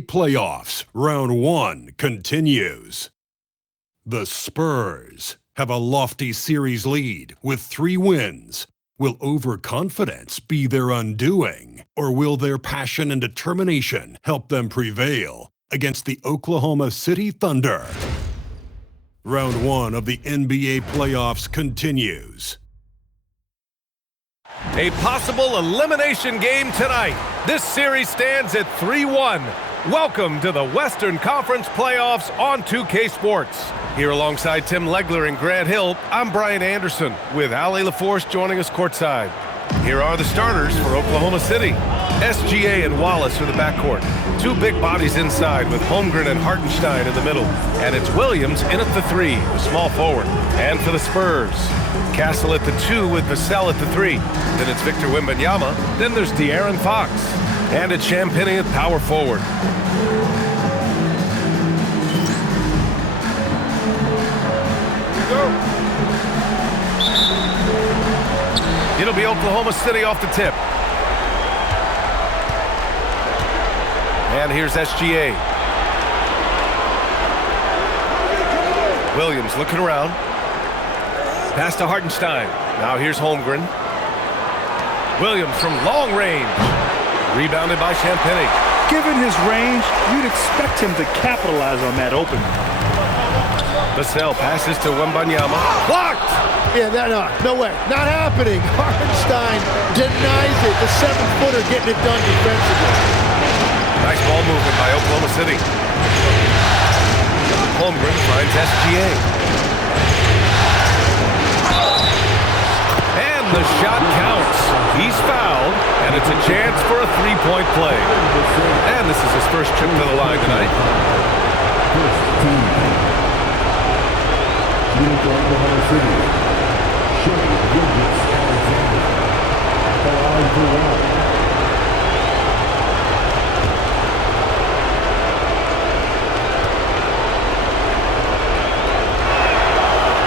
Playoffs, round 1 continues. The Spurs have a lofty series lead with 3 wins. Will overconfidence be their undoing, or will their passion and determination help them prevail against the Oklahoma City Thunder? Round 1 of the NBA playoffs continues. A possible elimination game tonight. This series stands at 3-1. Welcome to the Western Conference Playoffs on 2K Sports. Here alongside Tim Legler and Grant Hill, I'm Brian Anderson with Ali LaForce joining us courtside. Here are the starters for Oklahoma City. SGA and Wallace are the backcourt. 2 big bodies inside with Holmgren and Hartenstein in the middle. And it's Williams in at the 3, the small forward. And for the Spurs, Castle at the 2 with Vassell at the 3. Then it's Victor Wembanyama. Then there's De'Aaron Fox. And it's Champagnie at power forward. It'll be Oklahoma City off the tip. And here's SGA. Williams looking around. Pass to Hartenstein. Now here's Holmgren. Williams from long range. Rebounded by Champagnie. Given his range, you'd expect him to capitalize on that opening. Vassell passes to Wembanyama. Blocked! Yeah, no way. Not happening. Hartenstein denies it. The 7-footer getting it done defensively. Nice ball movement by Oklahoma City. Holmgren finds SGA. And the shot counts. He's fouled, and it's a chance for a 3-point play. And this is his first trip to the line tonight. Oklahoma City.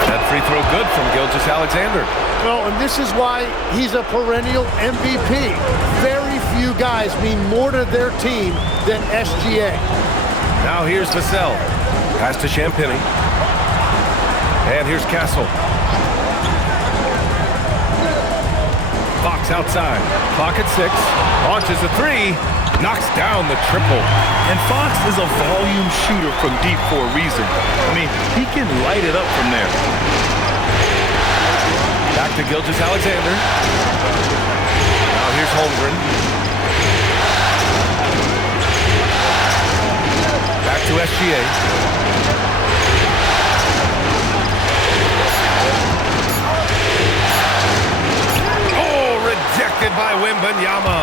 That free throw good from Gilgeous-Alexander. Well, and this is why he's a perennial MVP. Very few guys mean more to their team than SGA. Now here's Vassell. Pass to Champagnie. And here's Castle. Fox outside. Clock at 6. Launches a 3. Knocks down the triple. And Fox is a volume shooter from deep for a reason. I mean, he can light it up from there. Back to Gilgeous-Alexander. Now here's Holmgren. Back to SGA. Rejected by Wembanyama.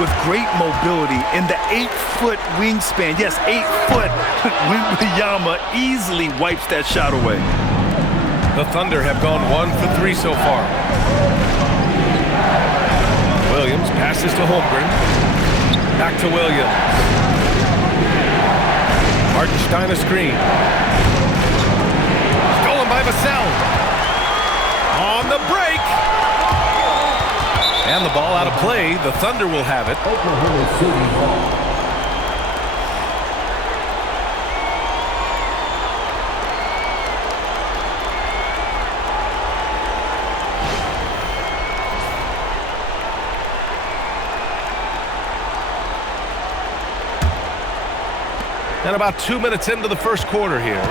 With great mobility in the 8-foot wingspan. Yes, 8 foot. Wembanyama easily wipes that shot away. The Thunder have gone 1 for 3 so far. Williams passes to Holmgren. Back to Williams. Hartenstein a screen. Stolen by Vassell. On the break. And the ball out of play. The Thunder will have it. Oklahoma City ball. And about 2 minutes into the first quarter here.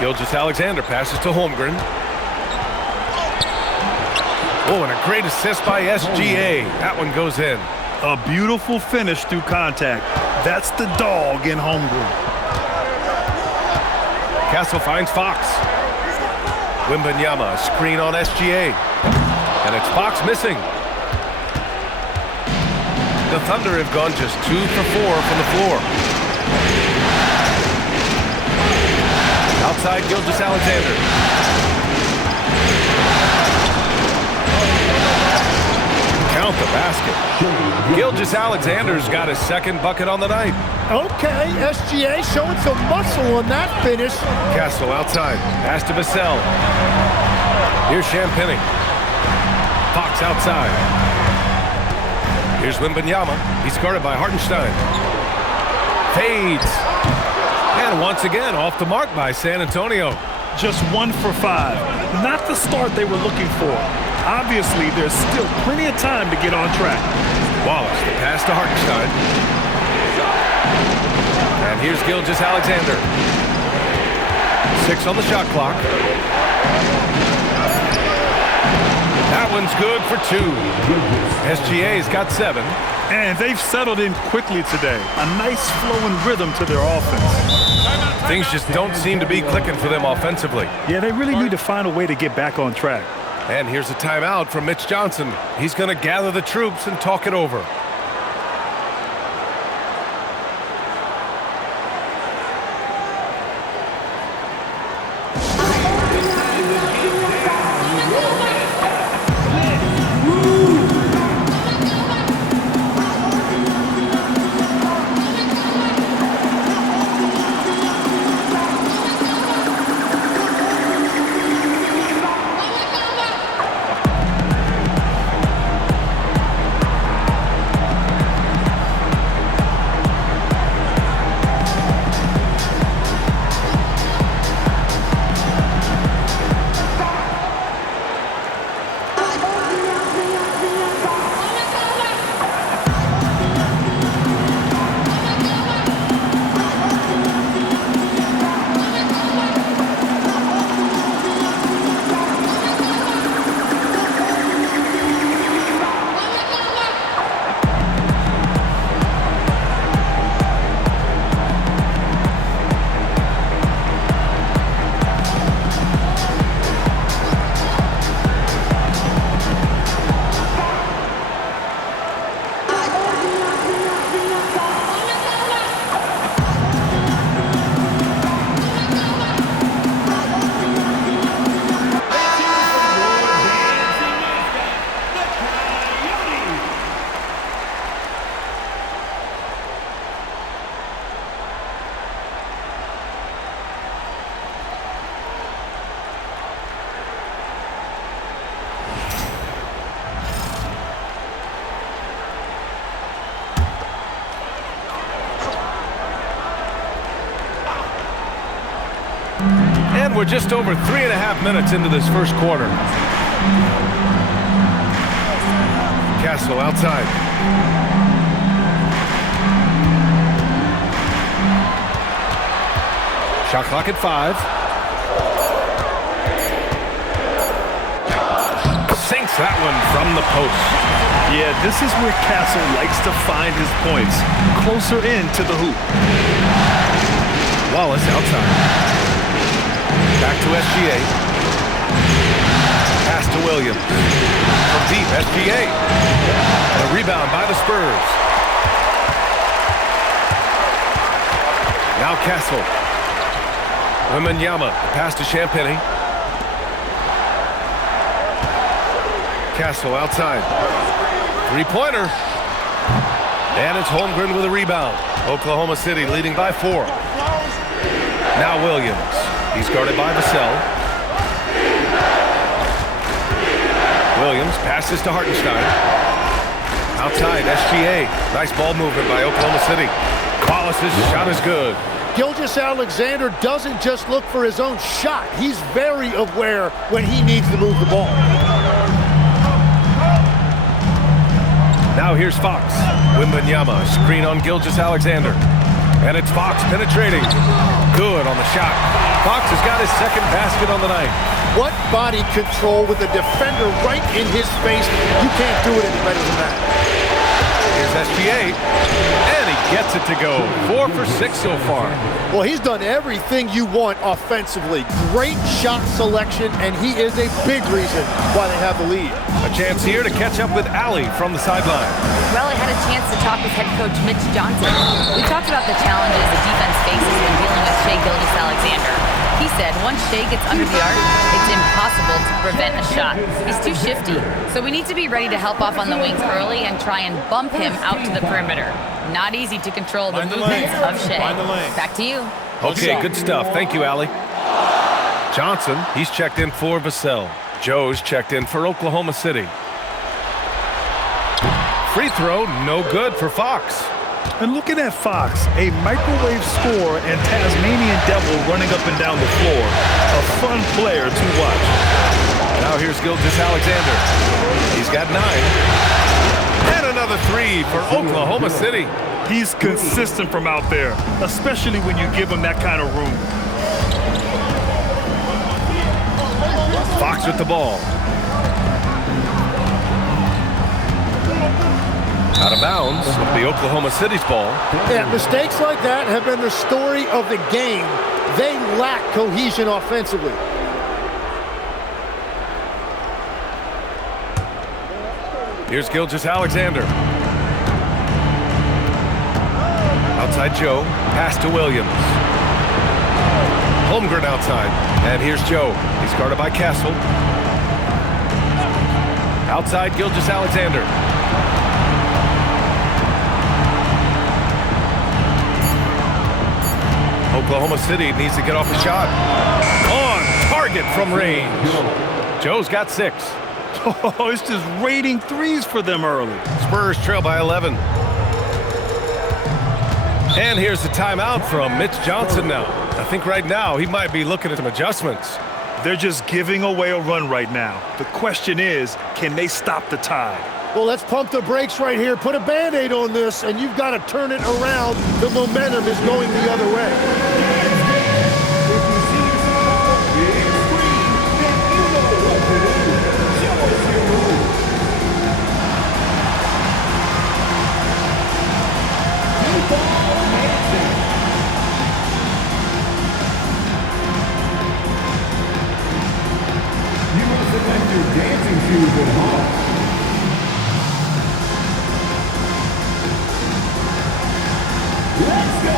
Gilgeous-Alexander passes to Holmgren. Oh, and a great assist by SGA. That one goes in. A beautiful finish through contact. That's the dog in Holmgren. Castle finds Fox. Wembanyama, screen on SGA. And it's Fox missing. The Thunder have gone just 2 for 4 from the floor. Outside Gilgeous-Alexander. Count the basket. Gilgeous-Alexander's got his second bucket on the night. Okay, SGA showing some muscle on that finish. Castle outside. Pass to Vassell. Here's Champagnie. Fox outside. Here's Wembanyama. He's guarded by Hartenstein. Fades. And once again, off the mark by San Antonio. Just 1 for 5. Not the start they were looking for. Obviously, there's still plenty of time to get on track. Wallace, the pass to Hartenstein. And here's Gilgeous-Alexander. 6 on the shot clock. That one's good for 2. SGA's got 7. And they've settled in quickly today. A nice flowing rhythm to their offense. Things just don't seem to be clicking for them offensively. Yeah, they really need to find a way to get back on track. And here's a timeout from Mitch Johnson. He's going to gather the troops and talk it over. And we're just over 3.5 minutes into this first quarter. Castle outside. Shot clock at 5. Sinks that one from the post. Yeah, this is where Castle likes to find his points. Closer in to the hoop. Wallace outside. Back to SGA. Pass to Williams. From deep, SGA. And a rebound by the Spurs. Now Castle. Wembanyama. Pass to Champagny. Castle outside. Three-pointer. And it's Holmgren with a rebound. Oklahoma City leading by 4. Now Williams. He's guarded by Vassell. Williams passes to Hartenstein. Outside, SGA. Nice ball movement by Oklahoma City. Wallace's shot is good. Gilgeous-Alexander doesn't just look for his own shot. He's very aware when he needs to move the ball. Now here's Fox. Wembanyama, screen on Gilgeous-Alexander. And it's Fox penetrating. Good on the shot. Fox has got his second basket on the night. What body control with the defender right in his face. You can't do it any better than that. Here's SGA. And he gets it to go. 4 for 6 so far. Well, he's done everything you want offensively. Great shot selection, and he is a big reason why they have the lead. A chance here to catch up with Allie from the sideline. Well, I had a chance to talk with head coach Mitch Johnson. We talked about the challenges the defense faces when dealing with Shai Gilgeous-Alexander. He said once Shai gets under the arc, it's impossible to prevent a shot. He's too shifty, so we need to be ready to help off on the wings early and try and bump him out to the perimeter. Not easy to control the movements of Shai. Back to you. Okay, good stuff. Thank you, Allie. Johnson, he's checked in for Vassell. Joe's checked in for Oklahoma City. Free throw, no good for Fox. And looking at Fox, a microwave score and Tasmanian devil running up and down the floor. A fun player to watch. Now here's Gilgeous-Alexander. He's got 9. And another 3 for Oklahoma City. He's consistent from out there, especially when you give him that kind of room. Fox with the ball. Out of bounds with the Oklahoma City's ball. Yeah, mistakes like that have been the story of the game. They lack cohesion offensively. Here's Gilgeous-Alexander. Outside Joe, pass to Williams. Holmgren outside, and here's Joe. He's guarded by Castle. Outside Gilgeous-Alexander. Oklahoma City needs to get off a shot. On target from range. Joe's got 6. Oh, it's just raining threes for them early. Spurs trail by 11. And here's the timeout from Mitch Johnson now. I think right now he might be looking at some adjustments. They're just giving away a run right now. The question is, can they stop the tide? Well, let's pump the brakes right here. Put a Band-Aid on this, and you've got to turn it around. The momentum is going the other way. You must have left your dancing shoes at home. Let's go!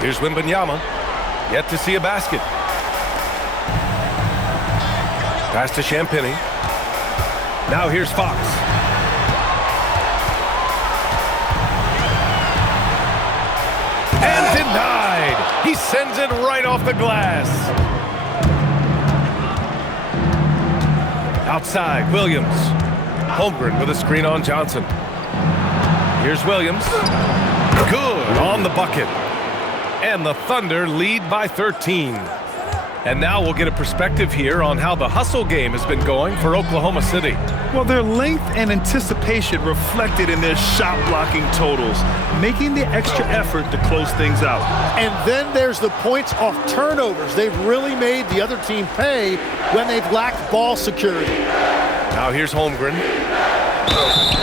Here's Wembanyama. Yet to see a basket. Pass to Champagnie. Now here's Fox. And denied. He sends it right off the glass. Outside, Williams. Holmgren with a screen on Johnson. Here's Williams. Good on the bucket. And the Thunder lead by 13. And now we'll get a perspective here on how the hustle game has been going for Oklahoma City. Well, their length and anticipation reflected in their shot blocking totals, making the extra effort to close things out. And then there's the points off turnovers. They've really made the other team pay when they've lacked ball security. Now here's Holmgren.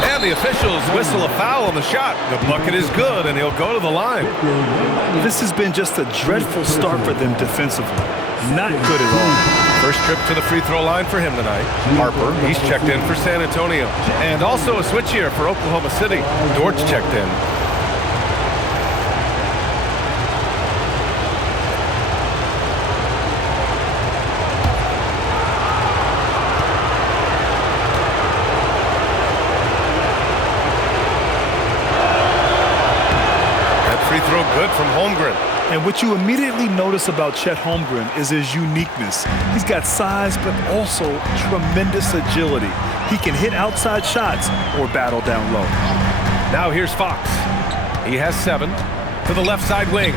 And the officials whistle a foul on the shot. The bucket is good, and he'll go to the line. This has been just a dreadful start for them defensively. Not good at all. First trip to the free throw line for him tonight. Harper, he's checked in for San Antonio. And also a switch here for Oklahoma City. Dortch checked in. Throw good from Holmgren. And what you immediately notice about Chet Holmgren is his uniqueness. He's got size, but also tremendous agility. He can hit outside shots or battle down low. Now here's Fox. He has 7 to the left side wing.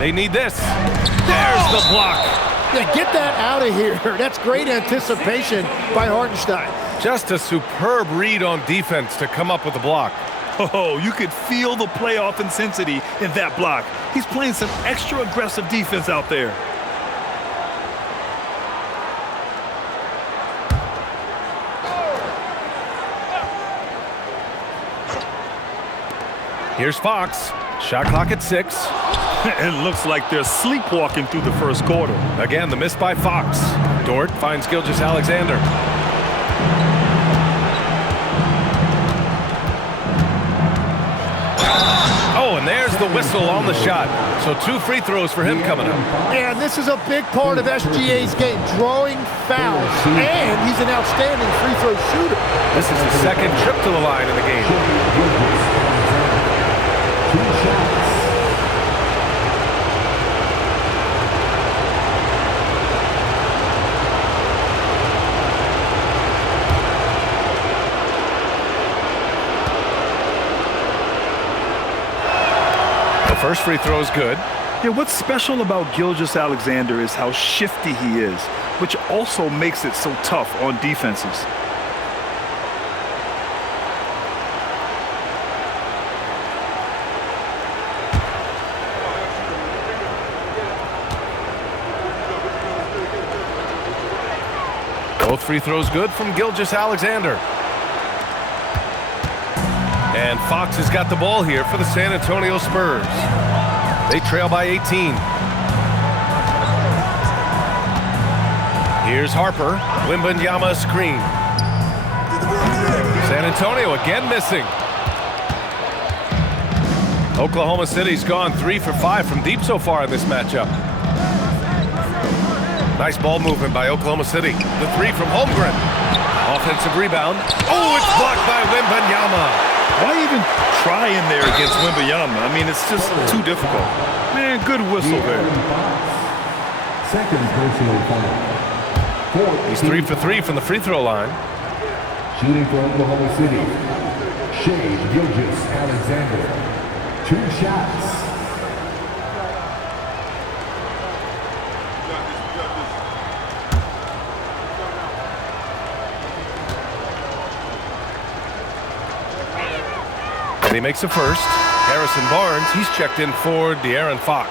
They need this. There's the block. Yeah, get that out of here. That's great anticipation by Hartenstein. Just a superb read on defense to come up with the block. Oh, you could feel the playoff intensity in that block. He's playing some extra aggressive defense out there. Here's Fox. Shot clock at 6. It looks like they're sleepwalking through the first quarter. Again, the miss by Fox. Dort finds Gilgeous-Alexander. Oh, and there's the whistle on the shot. So 2 free throws for him coming up. And this is a big part of SGA's game, drawing fouls. And he's an outstanding free throw shooter. This is his second trip to the line in the game. 2 shots. The first free throw is good. Yeah, what's special about Gilgeous-Alexander is how shifty he is, which also makes it so tough on defenses. Both free throws good from Gilgeous-Alexander. And Fox has got the ball here for the San Antonio Spurs. They trail by 18. Here's Harper. Wembanyama screen. San Antonio again missing. Oklahoma City's gone 3 for 5 from deep so far in this matchup. Nice ball movement by Oklahoma City. The 3 from Holmgren. Offensive rebound. Oh, it's blocked by Wembanyama. Why even try in there against Wembanyama? I mean, it's just too difficult. Man, good whistle there. Second personal foul. He's 3 for 3 from the free throw line. Shooting for Oklahoma City, Shai Gilgeous-Alexander. 2 shots. And he makes a first. Harrison Barnes, he's checked in for De'Aaron Fox.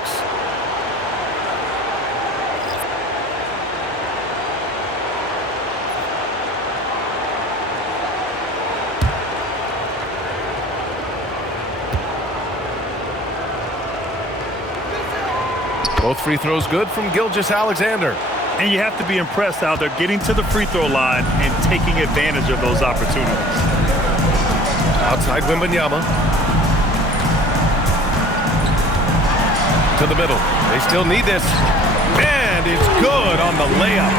Both free throws good from Gilgeous-Alexander. And you have to be impressed how they're getting to the free throw line and taking advantage of those opportunities. Outside Wembanyama. To the middle. They still need this. And it's good on the layup.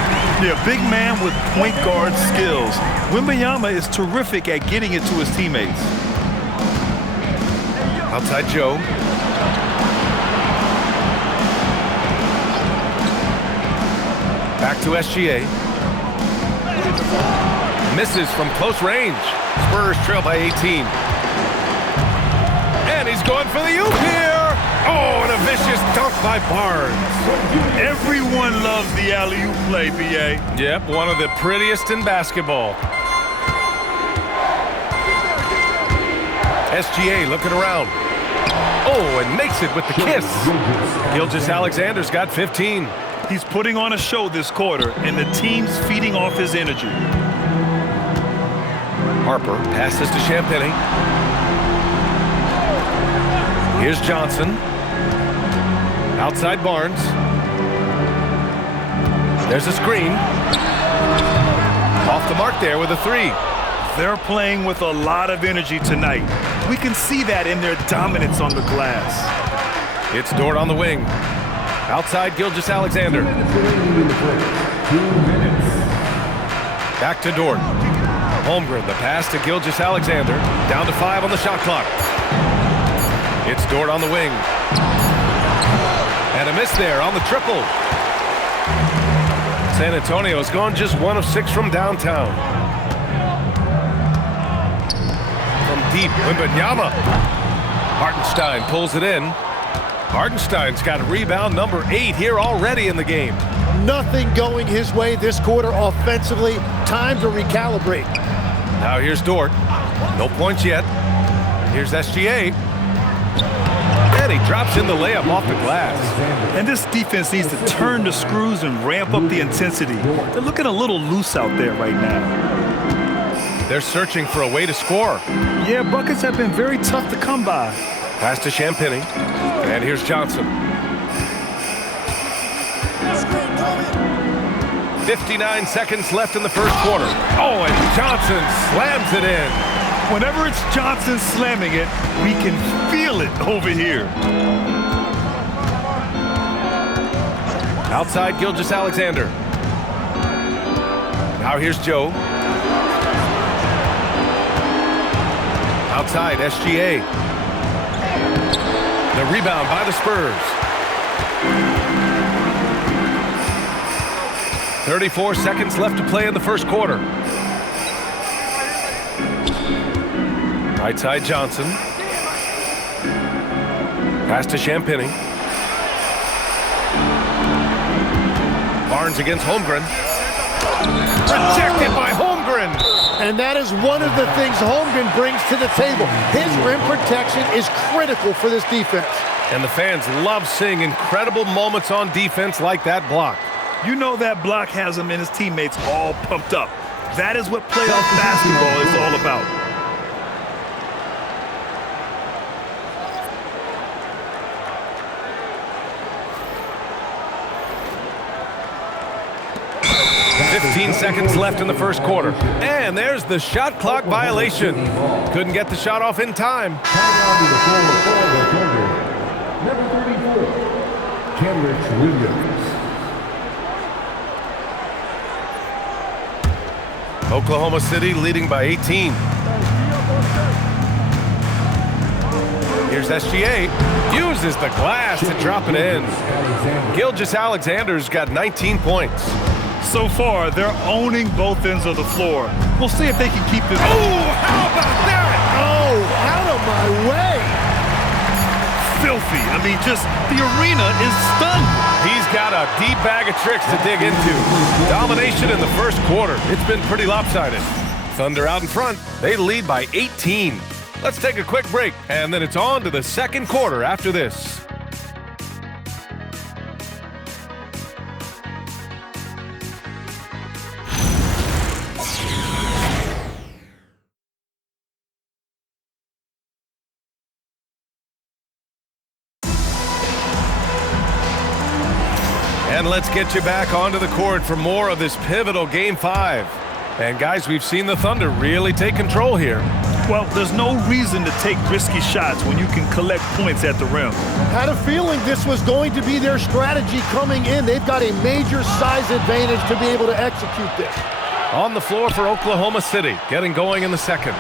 Yeah, big man with point guard skills. Wembanyama is terrific at getting it to his teammates. Outside Joe. Back to SGA. Misses from close range. Spurs trail by 18. And he's going for the oop here. Oh, and a vicious dunk by Barnes. Everyone loves the alley-oop play, B.A. Yep, one of the prettiest in basketball. SGA looking around. Oh, and makes it with the kiss. Gilgeous-Alexander's got 15. He's putting on a show this quarter, and the team's feeding off his energy. Harper passes to Champagnie. Here's Johnson. Outside Barnes. There's a screen. Off the mark there with a 3. They're playing with a lot of energy tonight. We can see that in their dominance on the glass. It's Dort on the wing. Outside Gilgeous-Alexander. 2 minutes. Back to Dort. Holmgren, the pass to Gilgeous-Alexander. Down to 5 on the shot clock. It's Dort on the wing. And a miss there on the triple. San Antonio's gone just 1 of 6 from downtown. From deep, Wembanyama. Hartenstein pulls it in. Hartenstein's got rebound number 8 here already in the game. Nothing going his way this quarter offensively. Time to recalibrate. Now here's Dort. No points yet. Here's SGA. And he drops in the layup off the glass. And this defense needs to turn the screws and ramp up the intensity. They're looking a little loose out there right now. They're searching for a way to score. Yeah, buckets have been very tough to come by. Pass to Champagny. And here's Johnson. 59 seconds left in the first quarter. Oh, and Johnson slams it in. Whenever it's Johnson slamming it, we can feel it over here. Outside Gilgeous-Alexander. Now here's Joe. Outside SGA. The rebound by the Spurs. 34 seconds left to play in the first quarter. Right side Johnson. Pass to Champagny. Barnes against Holmgren. Rejected by Holmgren. And that is one of the things Holmgren brings to the table. His rim protection is critical for this defense. And the fans love seeing incredible moments on defense like that block. You know that block has him and his teammates all pumped up. That is what playoff basketball is all about. Seconds left in the first quarter. And there's the shot clock violation. Couldn't get the shot off in time. Number 34, Kenrich Williams. Oklahoma City leading by 18. Here's SGA. Uses the glass to drop it in. Gilgeous-Alexander's got 19 points. So far, they're owning both ends of the floor. We'll see if they can keep this. Oh, how about that? Oh, out of my way. Filthy. I mean, just the arena is stunned. He's got a deep bag of tricks to dig into. Domination in the first quarter. It's been pretty lopsided. Thunder out in front. They lead by 18. Let's take a quick break, and then it's on to the second quarter after this. And let's get you back onto the court for more of this pivotal Game 5. And guys, we've seen the Thunder really take control here. Well, there's no reason to take risky shots when you can collect points at the rim. Had a feeling this was going to be their strategy coming in. They've got a major size advantage to be able to execute this. On the floor for Oklahoma City, getting going in the second.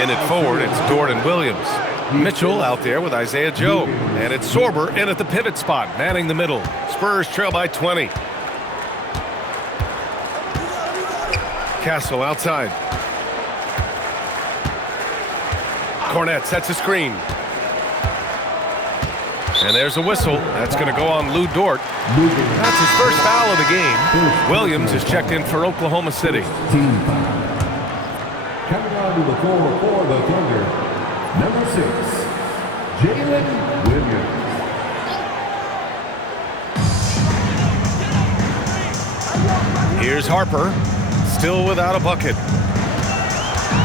In it forward, it's Dort and Williams. Mitchell out there with Isaiah Joe. And it's Sorber in at the pivot spot, manning the middle. Spurs trail by 20. Castle outside. Cornette sets a screen. And there's a whistle. That's going to go on Lou Dort. That's his first foul of the game. Williams is checked in for Oklahoma City. Coming on to the floor for the Thunder, number 6, Jalen Williams. Here's Harper, still without a bucket.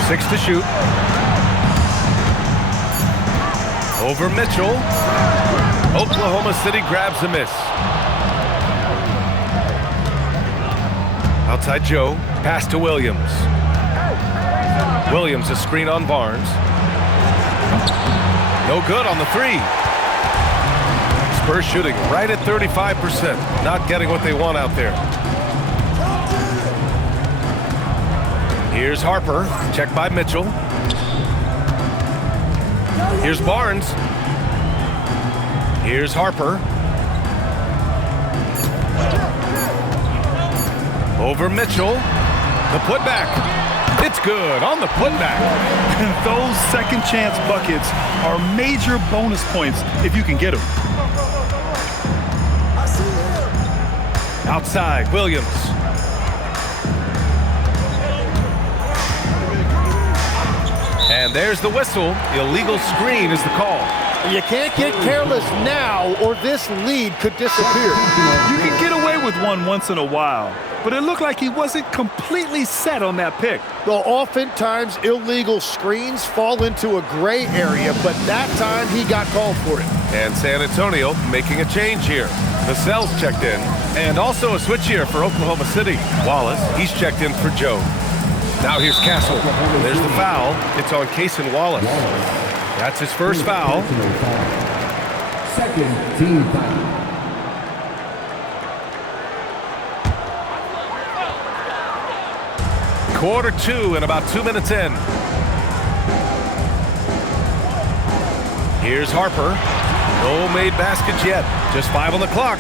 6 to shoot. Over Mitchell. Oklahoma City grabs a miss. Outside Joe, pass to Williams. Williams a screen on Barnes. No good on the 3. Spurs shooting right at 35%. Not getting what they want out there. Here's Harper, checked by Mitchell. Here's Barnes. Here's Harper. Over Mitchell. The putback. It's good on the putback. And those second chance buckets are major bonus points if you can get them. Outside, Williams. And there's the whistle. Illegal screen is the call. You can't get careless now or this lead could disappear. You can get away with one once in a while, but it looked like he wasn't completely set on that pick. Well, oftentimes illegal screens fall into a gray area, but that time he got called for it. And San Antonio making a change here. Vassell's checked in. And also a switch here for Oklahoma City. Wallace, he's checked in for Joe. Now here's Castle. There's the foul. It's on Cason Wallace. That's his first foul. Second team foul. Quarter 2 and about 2 minutes in. Here's Harper. No made baskets yet. Just 5 on the clock.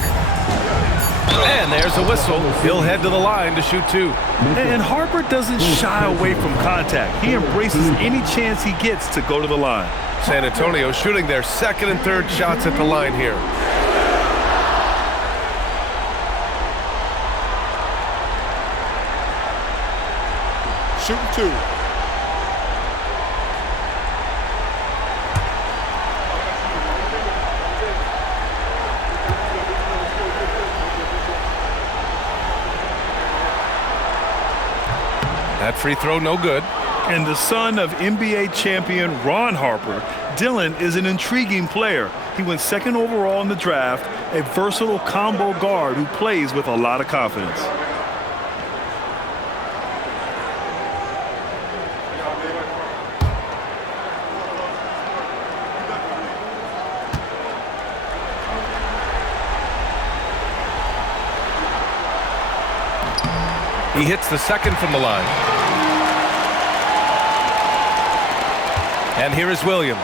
And there's a whistle. He'll head to the line to shoot 2. And Harper doesn't shy away from contact. He embraces any chance he gets to go to the line. San Antonio shooting their second and third shots at the line here. Shooting 2. That free throw no good. And the son of NBA champion Ron Harper, Dylan is an intriguing player. He went second overall in the draft, a versatile combo guard who plays with a lot of confidence. He hits the second from the line. And here is Williams.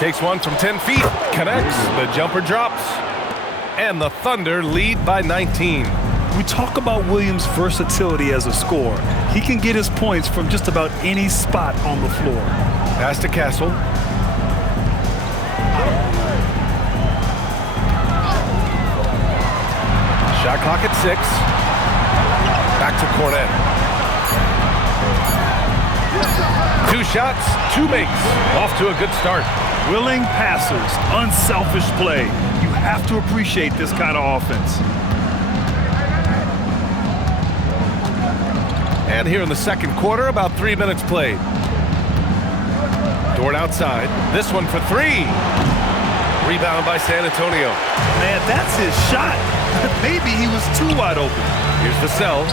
Takes one from 10 feet, connects, the jumper drops. And the Thunder lead by 19. We talk about Williams' versatility as a scorer. He can get his points from just about any spot on the floor. Pass to Castle. Shot clock at 6. Back to Cornet. 2 shots, 2 makes. Off to a good start. Willing passers, unselfish play. You have to appreciate this kind of offense. And here in the second quarter, about 3 minutes played. Dort outside. This one for 3. Rebound by San Antonio. Man, that's his shot. Maybe he was too wide open. Here's Vassell.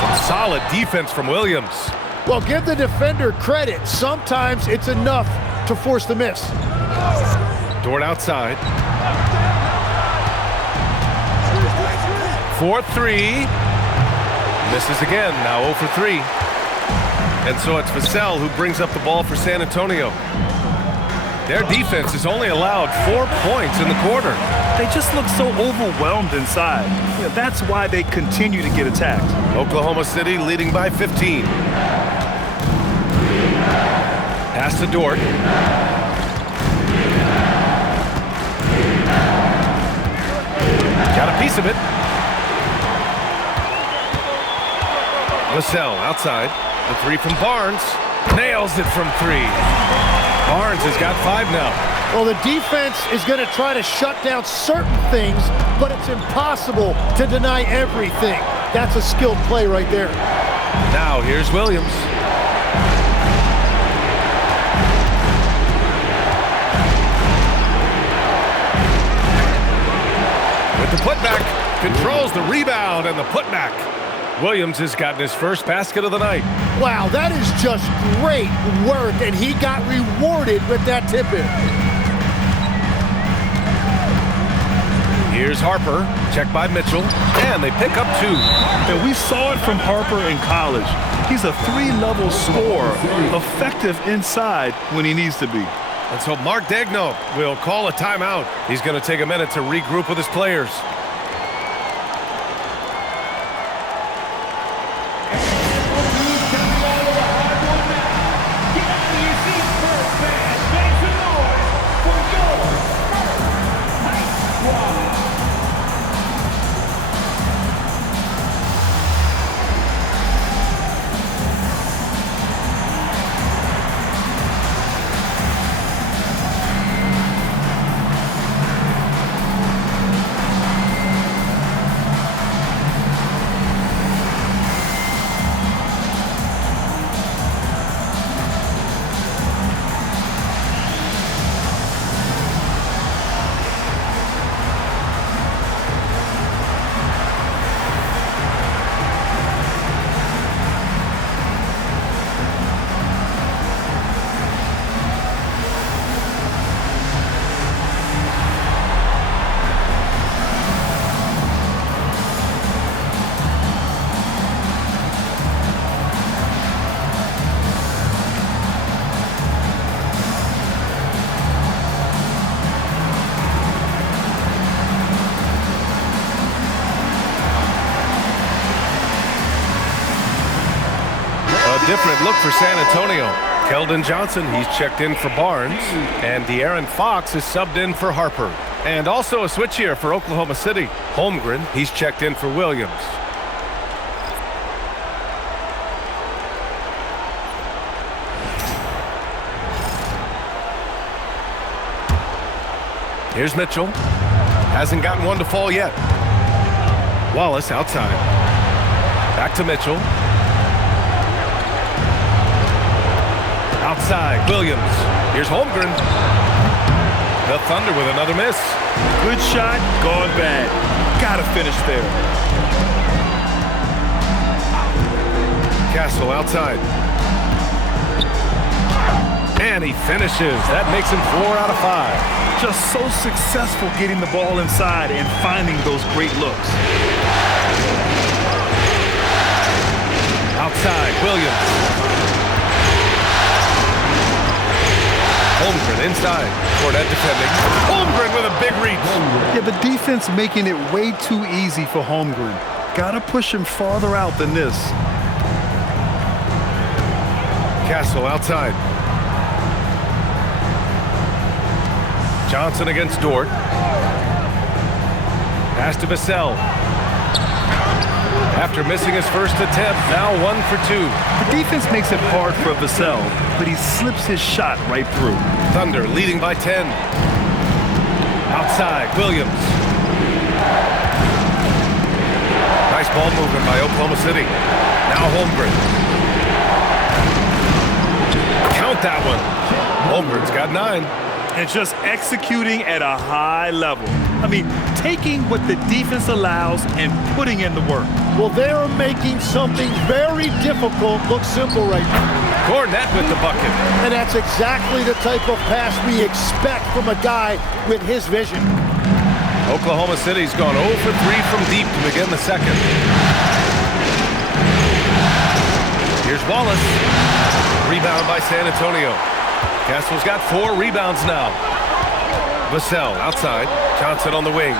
Some solid defense from Williams. Well, give the defender credit. Sometimes it's enough to force the miss. Dort outside. 4-3. Misses again, now 0 for 3. And so it's Vassell who brings up the ball for San Antonio. Their defense has only allowed 4 points in the quarter. They just look so overwhelmed inside. Yeah, that's why they continue to get attacked. Oklahoma City leading by 15. Pass to Dort. Got a piece of it. Vassell outside. The 3 from Barnes. Nails it from 3. Barnes has got 5 now. Well, the defense is going to try to shut down certain things, but it's impossible to deny everything. That's a skilled play right there. Now here's Williams. With the putback, controls the rebound and the putback. Williams has gotten his first basket of the night. Wow, that is just great work, and he got rewarded with that tip-in. Here's Harper, checked by Mitchell, and they pick up 2. And we saw it from Harper in college. He's a 3-level scorer, effective inside when he needs to be. And so Mark Daigneault will call a timeout. He's going to take a minute to regroup with his players. different look for San Antonio. Keldon Johnson, he's checked in for Barnes. And De'Aaron Fox is subbed in for Harper. And also a switch here for Oklahoma City. Holmgren, he's checked in for Williams. Here's Mitchell. Hasn't gotten one to fall yet. Wallace outside. Back to Mitchell. Outside, Williams. Here's Holmgren. The Thunder with another miss. Good shot, gone bad. Gotta finish there. Castle outside. And he finishes. That makes him 4 out of 5. Just so successful getting the ball inside and finding those great looks. Outside, Williams. Holmgren inside. Cornette defending. Holmgren with a big reach. Yeah, the defense making it way too easy for Holmgren. Gotta push him farther out than this. Castle outside. Johnson against Dort. Pass to Vassell. After missing his first attempt, now 1 for 2. The defense makes it hard for Vassell, but he slips his shot right through. Thunder leading by 10. Outside, Williams. Nice ball movement by Oklahoma City. Now Holmgren. Count that one. Holmgren's got 9. And just executing at a high level. I mean, taking what the defense allows and putting in the work. Well, they're making something very difficult look simple right now. Cornette with the bucket. And that's exactly the type of pass we expect from a guy with his vision. Oklahoma City's gone 0 for 3 from deep to begin the second. Here's Wallace. Rebound by San Antonio. Castle's got 4 rebounds now. Vassell outside. Johnson on the wing.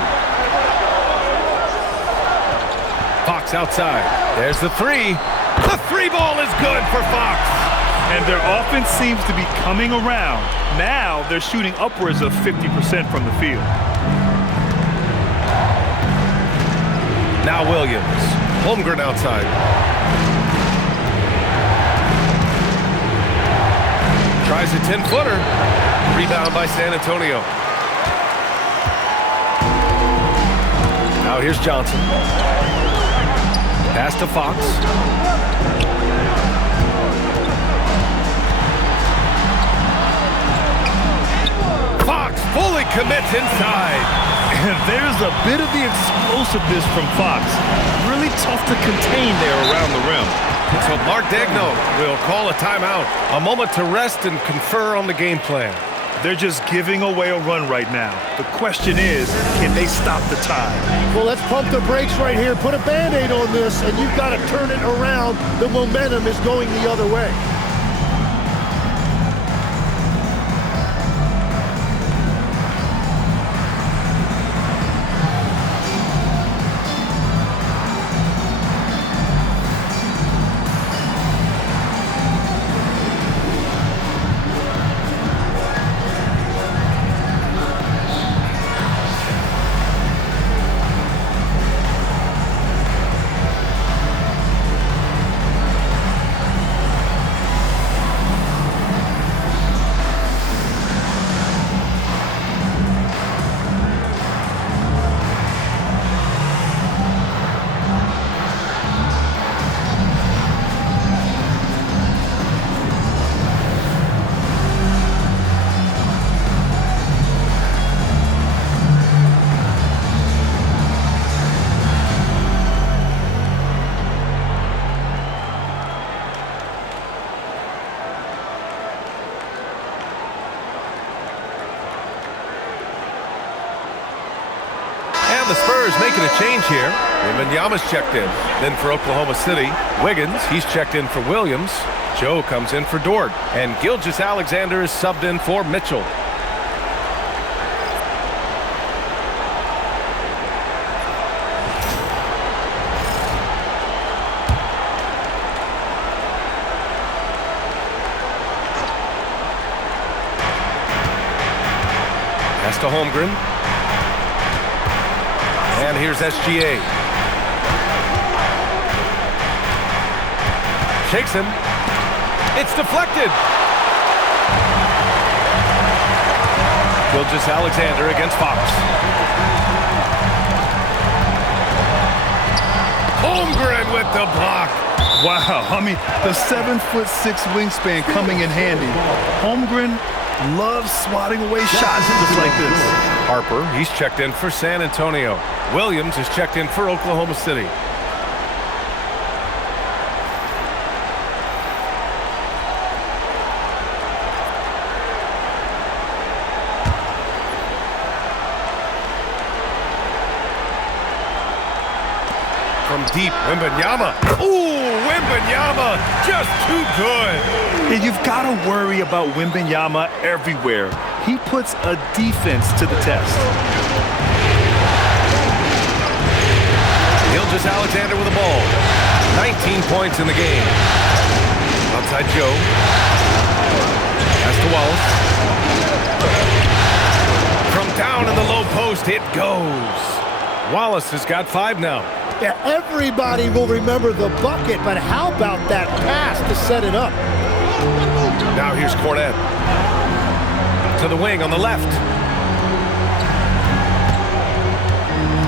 Fox outside. There's the 3. The 3 ball is good for Fox. And their offense seems to be coming around. Now they're shooting upwards of 50% from the field. Now Williams. Holmgren outside. Tries a 10-footer. Rebound by San Antonio. Now here's Johnson. Pass to Fox. Fox fully commits inside. And there's a bit of the explosiveness from Fox. Really tough to contain there around the rim. So Mark Daigneault will call a timeout. A moment to rest and confer on the game plan. They're just giving away a run right now. The question is, can they stop the tide? Well, let's pump the brakes right here. Put a Band-Aid on this, and you've got to turn it around. The momentum is going the other way. The Spurs making a change here. Wembanyama's checked in. Then for Oklahoma City, Wiggins, he's checked in for Williams. Joe comes in for Dort. And Gilgeous-Alexander is subbed in for Mitchell. Pass to Holmgren. And here's SGA. Shakes him. It's deflected. Gilgeous-Alexander against Fox. Holmgren with the block. Wow, I mean, the 7'6" wingspan coming in handy. Holmgren loves swatting away shots just like this. Harper, he's checked in for San Antonio. Williams is checked in for Oklahoma City. From deep, Wembanyama. Ooh, Wembanyama, just too good. And you've got to worry about Wembanyama everywhere. He puts a defense to the test. Gilgeous-Alexander with the ball. 19 points in the game. Outside Joe. Pass to Wallace. From down in the low post, it goes. Wallace has got 5 now. Yeah, everybody will remember the bucket, but how about that pass to set it up? Now here's Cornet. To the wing on the left.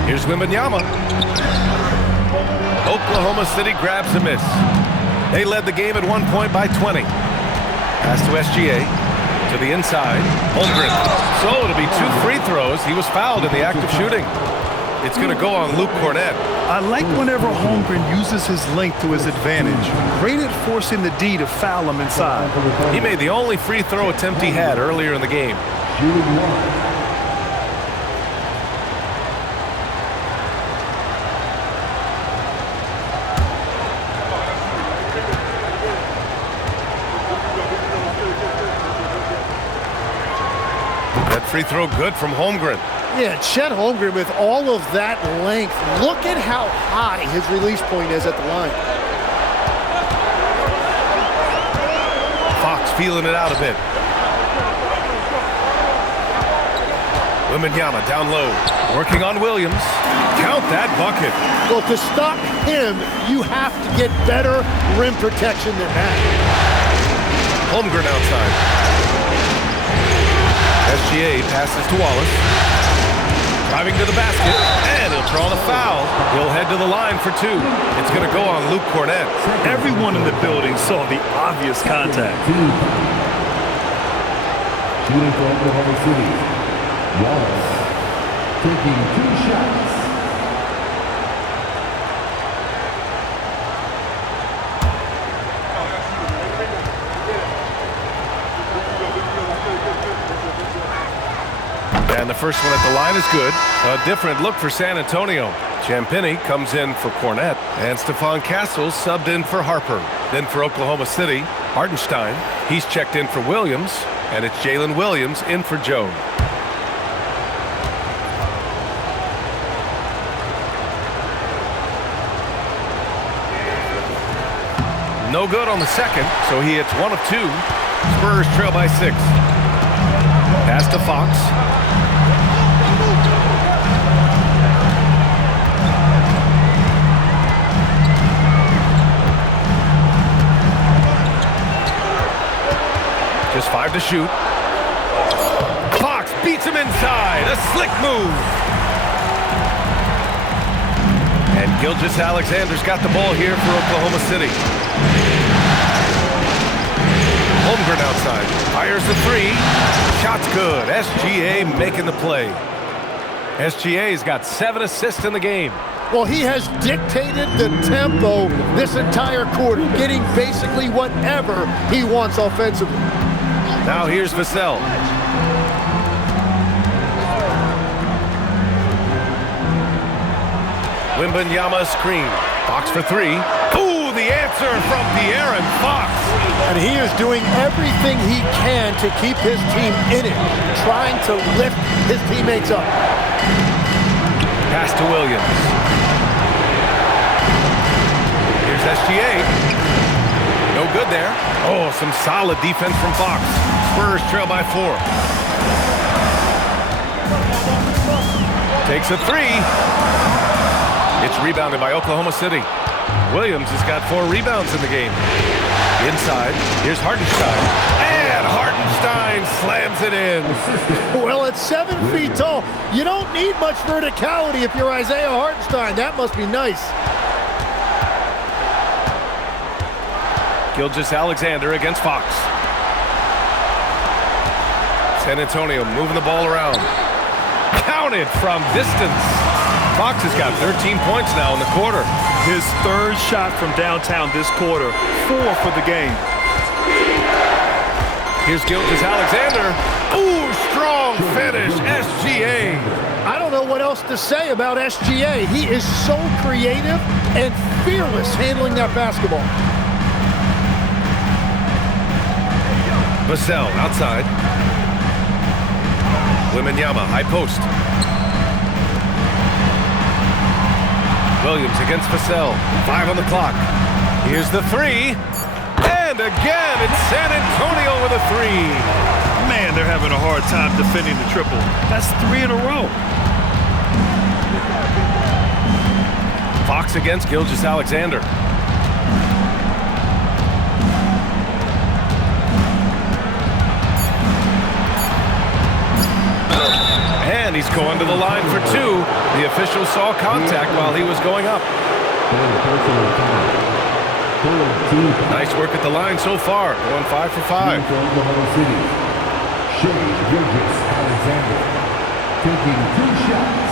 Here's Wembanyama. Oklahoma City grabs a miss. They led the game at 1 point by 20. Pass to SGA. To the inside. Holmgren. So it'll be 2 free throws. He was fouled in the act of shooting. It's going to go on Luke Cornet. I like whenever Holmgren uses his length to his advantage. Great at forcing the D to foul him inside. He made the only free throw attempt he had earlier in the game. That free throw good from Holmgren. Yeah, Chet Holmgren with all of that length. Look at how high his release point is at the line. Fox feeling it out a bit. Wembanyama down low. Working on Williams. Count that bucket. Well, to stop him, you have to get better rim protection than that. Holmgren outside. SGA passes to Wallace. Driving to the basket, and he'll draw the foul. He'll head to the line for 2. It's going to go on Luke Cornet. Everyone in the building saw the obvious contact. Shooting for Oklahoma City, Wallace taking 2 shots. And the first one at the line is good. A different look for San Antonio. Champagnie comes in for Cornet, and Stephon Castles subbed in for Harper. Then for Oklahoma City, Hartenstein. He's checked in for Williams, and it's Jalen Williams in for Joe. No good on the second, so he hits 1 of 2. Spurs trail by 6. Pass to Fox. Just 5 to shoot. Fox beats him inside. A slick move. And Gilgeous-Alexander's got the ball here for Oklahoma City. Holmgren outside. Fires the 3. Shot's good. SGA making the play. SGA's got 7 assists in the game. Well, he has dictated the tempo this entire quarter, getting basically whatever he wants offensively. Now here's Vassell. Wembanyama screen. Fox for 3. Ooh, the answer from De'Aaron Fox. And he is doing everything he can to keep his team in it, trying to lift his teammates up. Pass to Williams. Here's SGA. No good there. Oh, some solid defense from Fox. Spurs trail by 4. Takes a three. It's rebounded by Oklahoma City. Williams has got 4 rebounds in the game. Inside, here's Hartenstein. And Hartenstein slams it in. Well, at 7 feet tall, you don't need much verticality if you're Isaiah Hartenstein. That must be nice. Gilgeous-Alexander against Fox. San Antonio moving the ball around. Counted from distance. Fox has got 13 points now in the quarter. His 3rd shot from downtown this quarter, 4 for the game. Here's Gilgeous-Alexander. Ooh, strong finish, SGA. I don't know what else to say about SGA. He is so creative and fearless handling that basketball. Vassell outside. Wembanyama, high post. Williams against Vassell. 5 on the clock. Here's the 3. And again, it's San Antonio with a 3. Man, they're having a hard time defending the triple. That's 3 in a row. Fox against Gilgeous-Alexander. And he's going to the line for 2. The official saw contact while he was going up. Nice work at the line so far. Going 5 for 5. Gilgeous-Alexander taking 2 shots.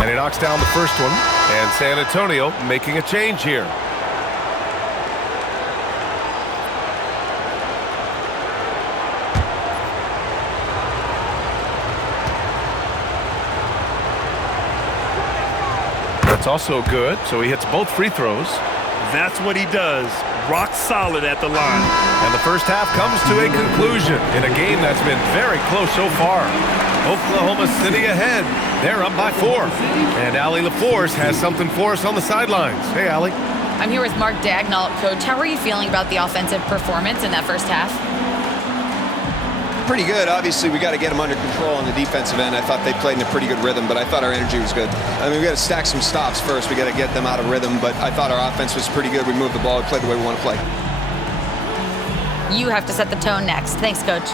And he knocks down the first one. And San Antonio making a change here. That's also good, so he hits both free throws. That's what he does. Rock solid at the line. And the first half comes to a conclusion in a game that's been very close so far. Oklahoma City ahead. They're up by 4. And Allie LaForce has something for us on the sidelines. Hey, Allie. I'm here with Mark Dagnall. Coach, how are you feeling about the offensive performance in that first half? Pretty good. Obviously, we got to get them under control on the defensive end. I thought they played in a pretty good rhythm, but I thought our energy was good. I mean, we got to stack some stops first. We got to get them out of rhythm, but I thought our offense was pretty good. We moved the ball. We played the way we want to play. You have to set the tone next. Thanks, Coach.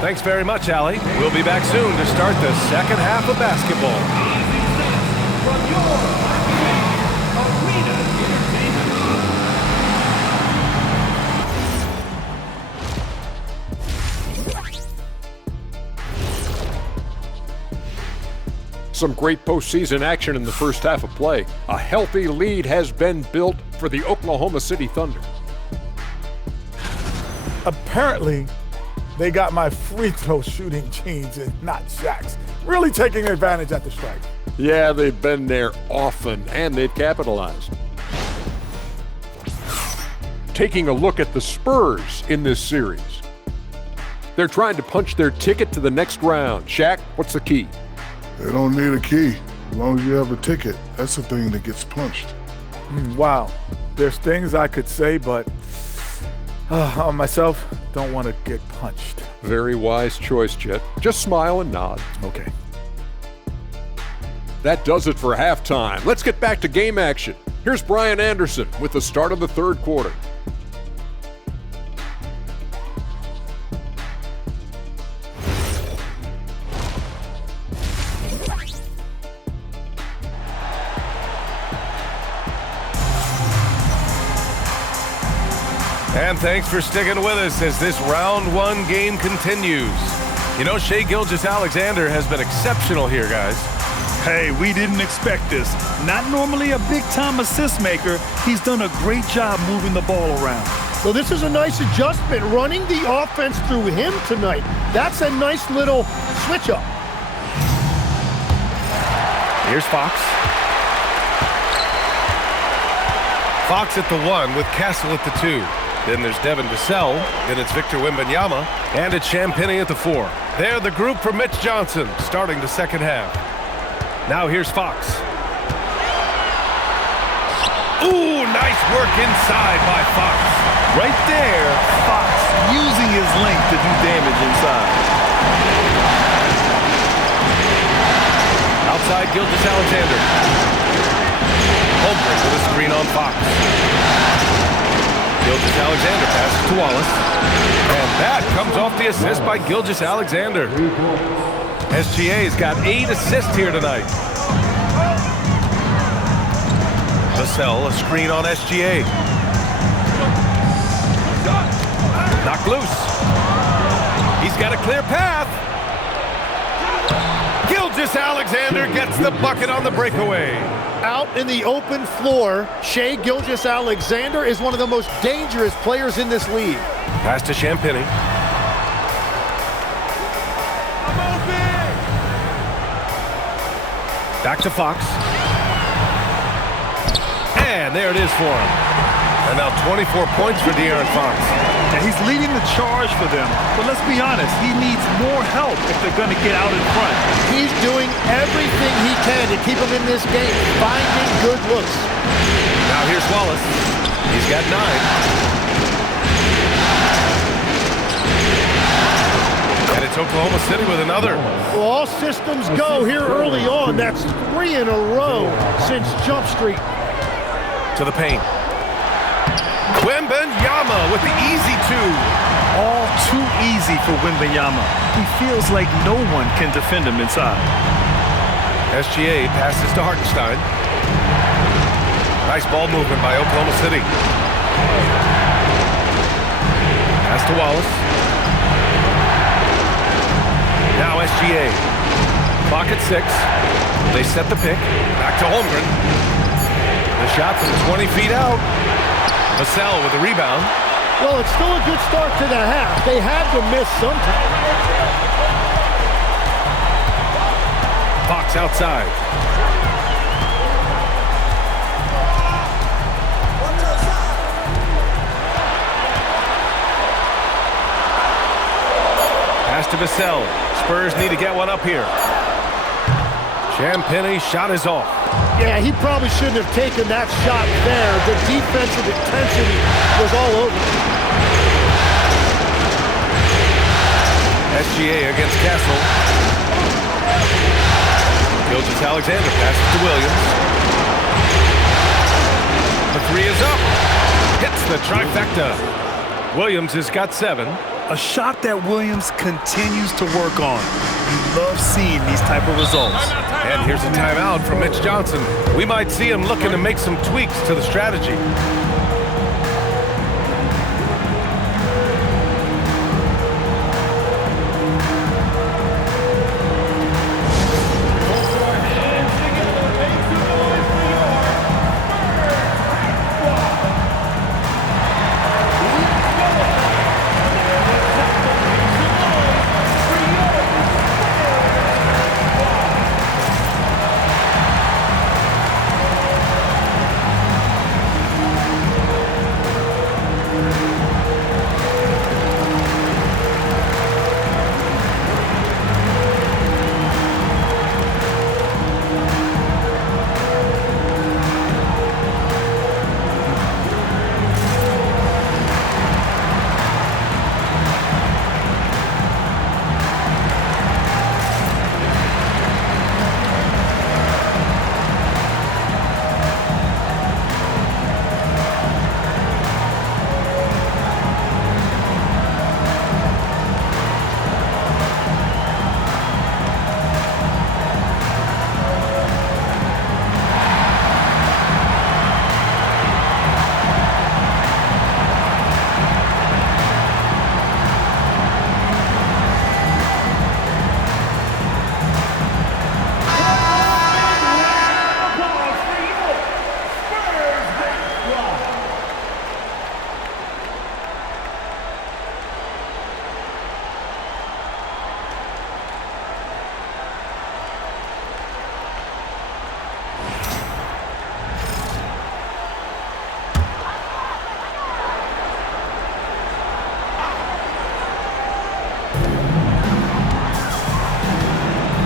Thanks very much, Allie. We'll be back soon to start the second half of basketball. Some great postseason action in the first half of play. A healthy lead has been built for the Oklahoma City Thunder. Apparently, they got my free throw shooting genes and not Shaq's. Really taking advantage at the strike. Yeah, they've been there often, and they've capitalized. Taking a look at the Spurs in this series. They're trying to punch their ticket to the next round. Shaq, what's the key? They don't need a key. As long as you have a ticket, that's the thing that gets punched. Wow. There's things I could say, but on myself, don't want to get punched. Very wise choice, Jet. Just smile and nod. Okay. That does it for halftime. Let's get back to game action. Here's Brian Anderson with the start of the third quarter. And thanks for sticking with us as this round 1 game continues. You know, Shai Gilgeous-Alexander has been exceptional here, guys. Hey, we didn't expect this. Not normally a big-time assist maker. He's done a great job moving the ball around. Well, this is a nice adjustment, running the offense through him tonight. That's a nice little switch up. Here's Fox. Fox at the 1 with Castle at the 2. Then there's Devin Vassell. Then it's Victor Wembanyama. And it's Champagnie at the 4. They're the group for Mitch Johnson starting the second half. Now here's Fox. Ooh, nice work inside by Fox. Right there, Fox using his length to do damage inside. Outside, Gilgeous-Alexander. Holmgren with a screen on Fox. Gilgeous-Alexander passes to Wallace. And that comes off the assist by Gilgeous-Alexander. SGA's got 8 assists here tonight. Vassell, a screen on SGA. Knocked loose. He's got a clear path. Gilgeous-Alexander gets the bucket on the breakaway. Out in the open floor, Shai Gilgeous-Alexander is one of the most dangerous players in this league. Pass to Champagnie. Back to Fox. And there it is for him. And now 24 points for De'Aaron Fox. And he's leading the charge for them. But let's be honest, he needs more help if they're going to get out in front. He's doing everything he can to keep them in this game, finding good looks. Now here's Wallace. He's got 9. And it's Oklahoma City with another. Well, all systems go here early on. That's 3 in a row since Jump Street. To the paint. Wembanyama with the easy 2. All too easy for Wembanyama. He feels like no one can defend him inside. SGA passes to Hartenstein. Nice ball movement by Oklahoma City. Pass to Wallace. Now SGA. Clock at 6. They set the pick. Back to Holmgren. The shot from 20 feet out. Vassell with the rebound. Well, it's still a good start to the half. They had to miss sometime. Fox outside. Pass to Vassell. Spurs need to get one up here. Champagnie shot is off. Yeah, he probably shouldn't have taken that shot there. The defensive intensity was all over. SGA against Castle. Gilgeous-Alexander passes to Williams. The 3 is up. Hits the trifecta. Williams has got 7. A shot that Williams continues to work on. You love seeing these type of results. And here's a timeout from Mitch Johnson. We might see him looking to make some tweaks to the strategy.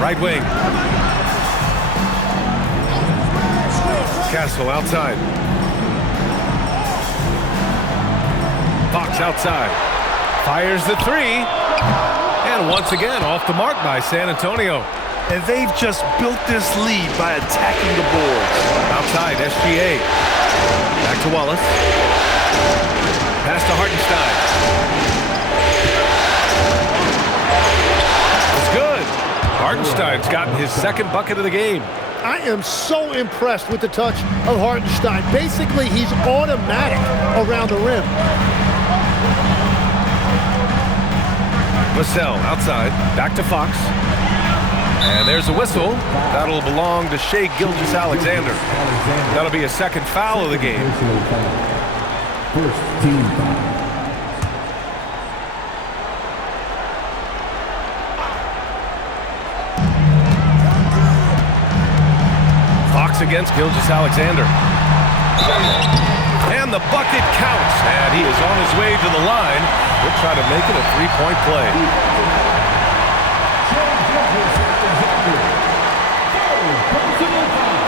Right wing. Castle outside. Fox outside. Fires the three. And once again, off the mark by San Antonio. And they've just built this lead by attacking the boards. Outside, SGA. Back to Wallace. Pass to Hartenstein. It's good. Hartenstein's gotten his second bucket of the game. I am so impressed with the touch of Hartenstein. Basically, he's automatic around the rim. Vassell outside. Back to Fox. And there's a whistle. That'll belong to Shai Gilgeous-Alexander. That'll be a second foul of the game. First team foul. Fox against Gilgeous-Alexander. And the bucket counts. And he is on his way to the line. He'll try to make it a three-point play.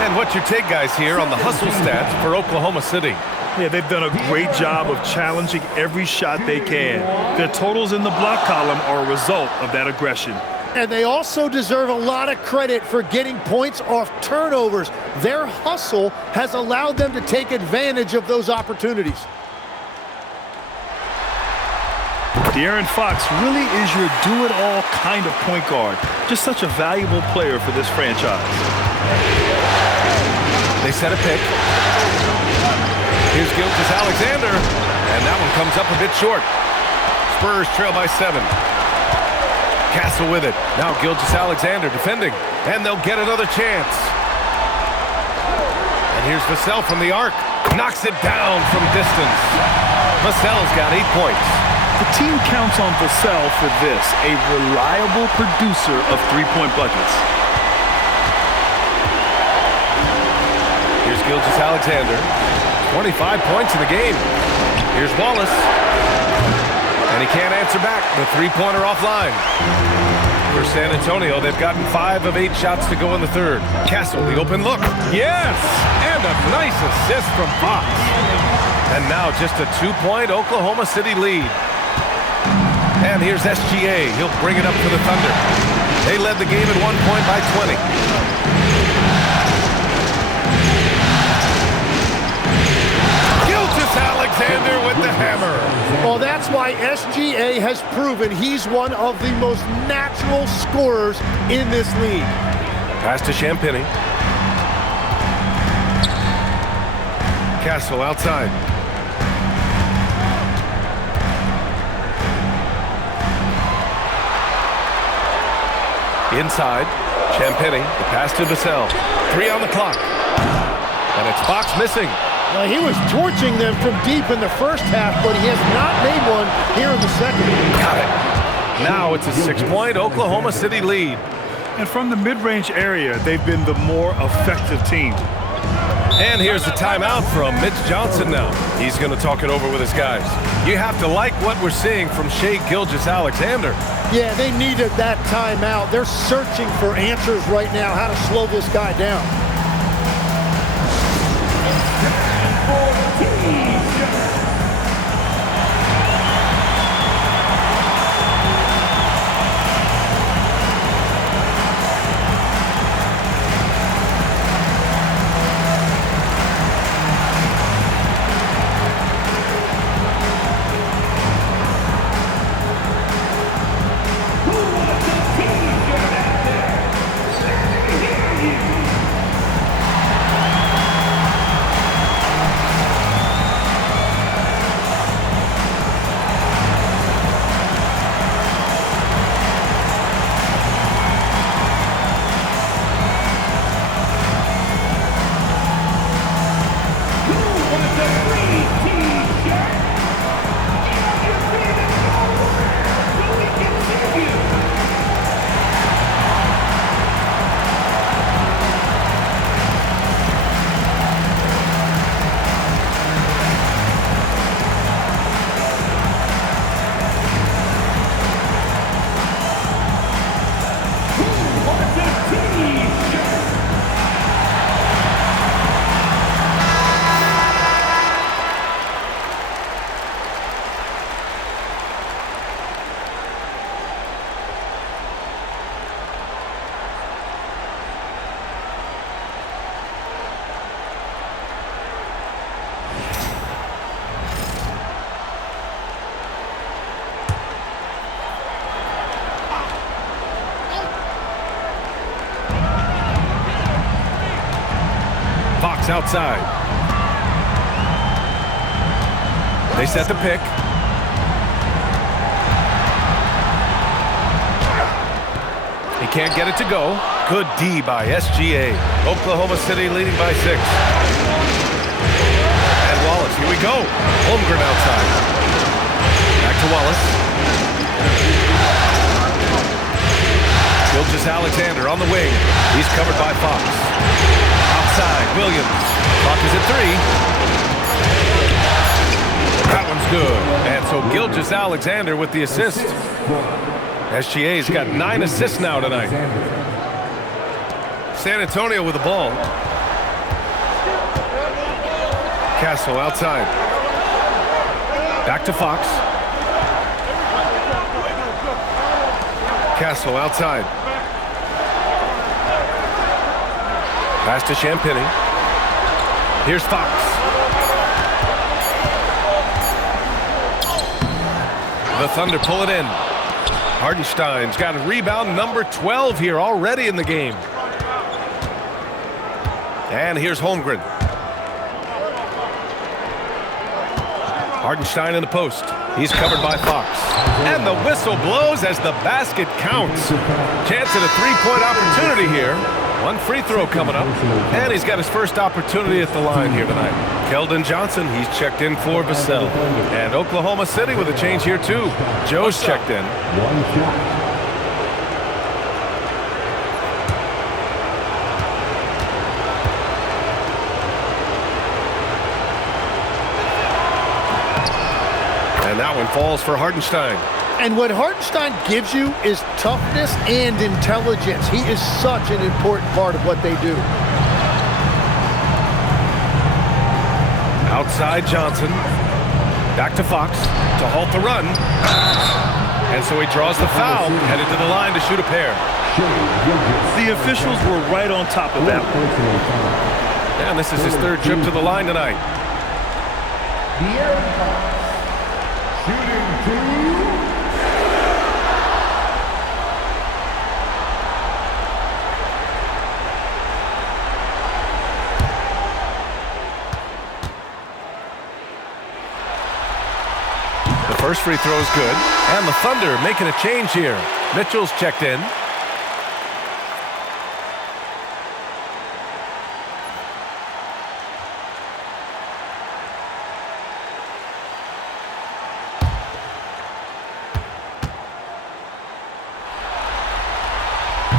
And what's your take, guys, here on the hustle stats for Oklahoma City? Yeah, they've done a great job of challenging every shot they can. Their totals in the block column are a result of that aggression. And they also deserve a lot of credit for getting points off turnovers. Their hustle has allowed them to take advantage of those opportunities. De'Aaron Fox really is your do-it-all kind of point guard. Just such a valuable player for this franchise. They set a pick. Here's Gilgeous-Alexander. And that one comes up a bit short. Spurs trail by 7. Castle with it. Now Gilgeous-Alexander defending. And they'll get another chance. And here's Vassell from the arc. Knocks it down from distance. Vassell's got 8 points. The team counts on Vassell for this, a reliable producer of three-point buckets. Here's Gilgeous-Alexander. 25 points in the game. Here's Wallace. And he can't answer back. The three-pointer offline. For San Antonio, they've gotten 5 of 8 shots to go in the third. Castle, the open look. Yes! And a nice assist from Fox. And now just a 2-point Oklahoma City lead. And here's SGA. He'll bring it up for the Thunder. They led the game at 1 point by 20. Gilgeous-Alexander with the hammer. Well, that's why SGA has proven he's one of the most natural scorers in this league. Pass to Champagny. Castle outside. Inside, Champagny, the pass to Vassell. 3 on the clock. And it's Fox missing. He was torching them from deep in the first half, but he has not made one here in the second. Got it. Now it's a 6-point Oklahoma City lead. And from the mid-range area, they've been the more effective team. And here's the timeout from Mitch Johnson now. He's going to talk it over with his guys. You have to like what we're seeing from Shai Gilgeous-Alexander. Yeah, they needed that timeout. They're searching for answers right now, how to slow this guy down. Fox outside. They set the pick. He can't get it to go. Good D by SGA. Oklahoma City leading by 6. And Wallace, here we go. Holmgren outside. Back to Wallace. Gilgeous-Alexander on the wing. He's covered by Fox. Outside, Williams. Clock is at 3. That one's good. And so Gilgeous-Alexander with the assist. SGA's got 9 assists now tonight. San Antonio with the ball. Castle outside. Back to Fox. Castle outside. Pass to Champagny. Here's Fox. The Thunder pull it in. Hartenstein's got a rebound number 12 here already in the game. And here's Holmgren. Hartenstein in the post. He's covered by Fox. And the whistle blows as the basket counts. Chance at a three-point opportunity here. One free throw coming up. And he's got his first opportunity at the line here tonight. Keldon Johnson, he's checked in for Vassell. And Oklahoma City with a change here too. Joe's checked in. One shot. And that one falls for Hartenstein. And what Hartenstein gives you is toughness and intelligence. He is such an important part of what they do. Outside Johnson. Back to Fox to halt the run. And so he draws the foul, headed to the line to shoot a pair. The officials were right on top of that one. And this is his third trip to the line tonight. Shooting 2. The first free throw is good. And the Thunder making a change here. Mitchell's checked in.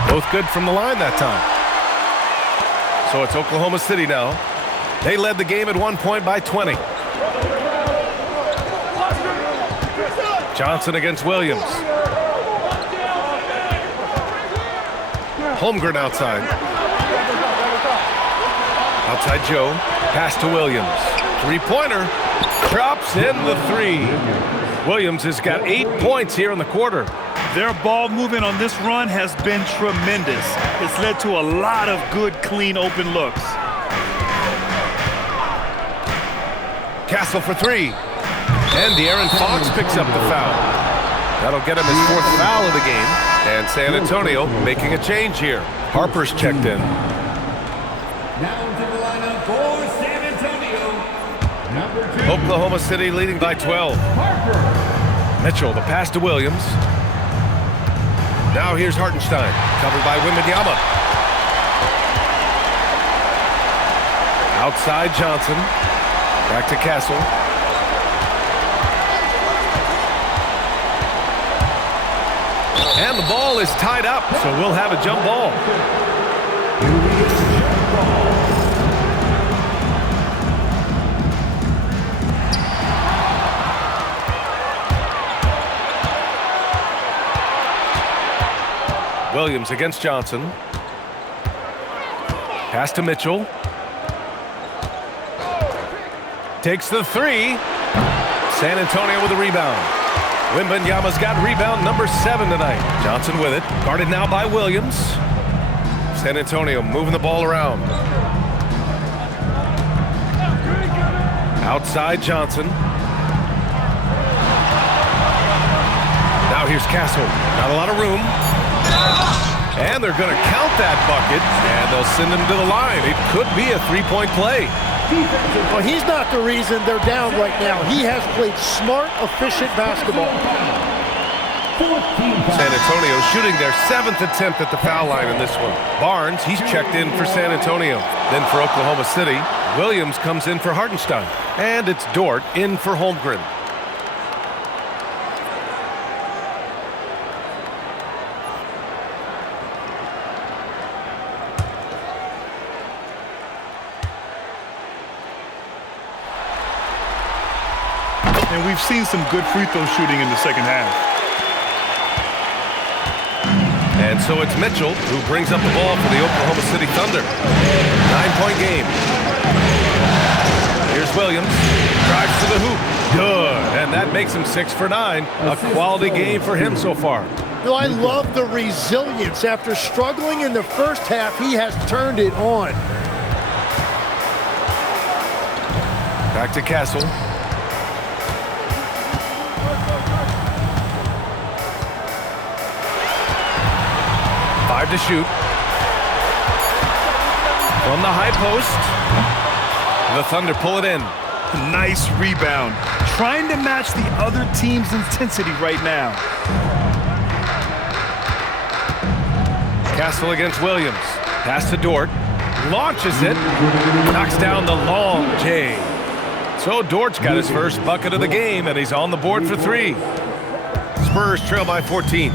Both good from the line that time. So it's Oklahoma City now. They led the game at one point by 20. Johnson against Williams. Holmgren outside. Outside Joe. Pass to Williams. Three-pointer. Drops in the 3. Williams has got 8 points here in the quarter. Their ball movement on this run has been tremendous. It's led to a lot of good, clean, open looks. Castle for 3. And De'Aaron Fox picks up the foul. That'll get him his 4th foul of the game. And San Antonio making a change here. Harper's checked in. Now into the lineup for San Antonio. Number 2. Oklahoma City leading by 12. Harper. Mitchell, the pass to Williams. Now here's Hartenstein, covered by Wembanyama. Outside Johnson. Back to Castle. And the ball is tied up, so we'll have a jump ball. Williams against Johnson. Pass to Mitchell. Takes the 3. San Antonio with a rebound. Wembanyama's got rebound number 7 tonight. Johnson with it. Guarded now by Williams. San Antonio moving the ball around. Outside Johnson. Now here's Castle. Not a lot of room. And they're going to count that bucket, and they'll send him to the line. It could be a three-point play. Well, he's not the reason they're down right now. He has played smart, efficient basketball. San Antonio shooting their 7th attempt at the foul line in this one. Barnes, he's checked in for San Antonio. Then for Oklahoma City, Williams comes in for Hartenstein. And it's Dort in for Holmgren. And we've seen some good free throw shooting in the second half. And so it's Mitchell who brings up the ball for the Oklahoma City Thunder. 9-point game. Here's Williams. Drives to the hoop. Good. And that makes him 6 for 9. A quality game for him so far. No, I love the resilience. After struggling in the first half, he has turned it on. Back to Castle. 5 to shoot. From the high post. The Thunder pull it in. Nice rebound. Trying to match the other team's intensity right now. Castle against Williams. Pass to Dort. Launches it. Knocks down the long J. So Dort's got his first bucket of the game, and he's on the board for 3. Spurs trail by 14.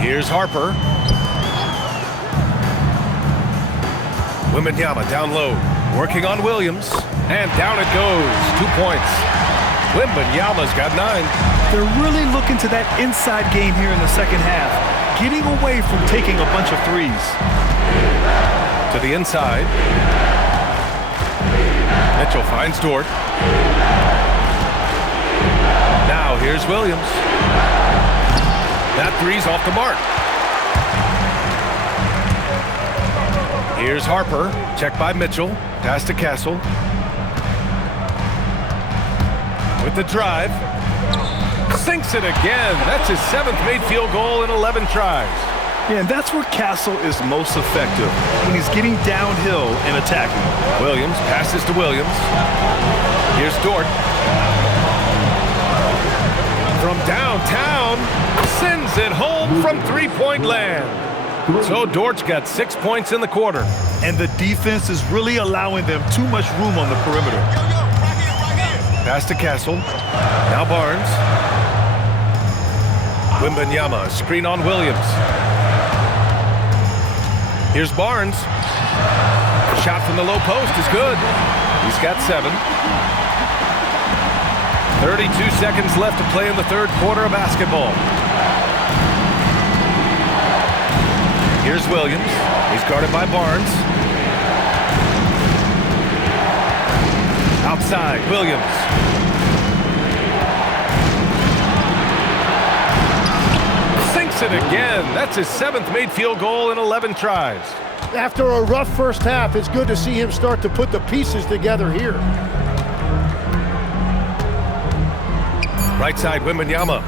Here's Harper. Wembanyama down low. Working on Williams. And down it goes. 2 points. Wembanyama's got 9. They're really looking to that inside game here in the second half. Getting away from taking a bunch of threes. To the inside. Mitchell finds Dort. Now here's Williams. That three's off the mark. Here's Harper. Checked by Mitchell. Pass to Castle. With the drive. Sinks it again. That's his 7th made field goal in 11 tries. Yeah, and that's where Castle is most effective, when he's getting downhill and attacking. Williams passes to Williams. Here's Dort. From downtown, sends it home from three-point land. So Dort's got 6 points in the quarter. And the defense is really allowing them too much room on the perimeter. Pass to Castle. Now Barnes. Wembanyama, screen on Williams. Here's Barnes. Shot from the low post is good. He's got 7. 32 seconds left to play in the third quarter of basketball. Here's Williams. He's guarded by Barnes. Outside, Williams. Sinks it again. That's his 7th made field goal in 11 tries. After a rough first half, it's good to see him start to put the pieces together here. Right side, Wembanyama.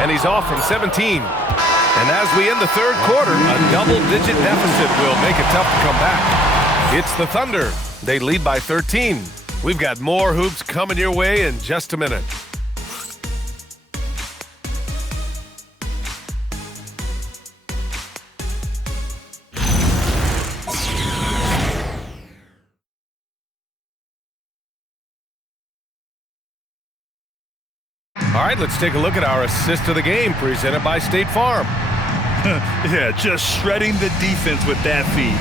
And he's off from 17. And as we end the third quarter, a double-digit deficit will make it tough to come back. It's the Thunder. They lead by 13. We've got more hoops coming your way in just a minute. All right, let's take a look at our assist of the game presented by State Farm. Yeah, just shredding the defense with that feed.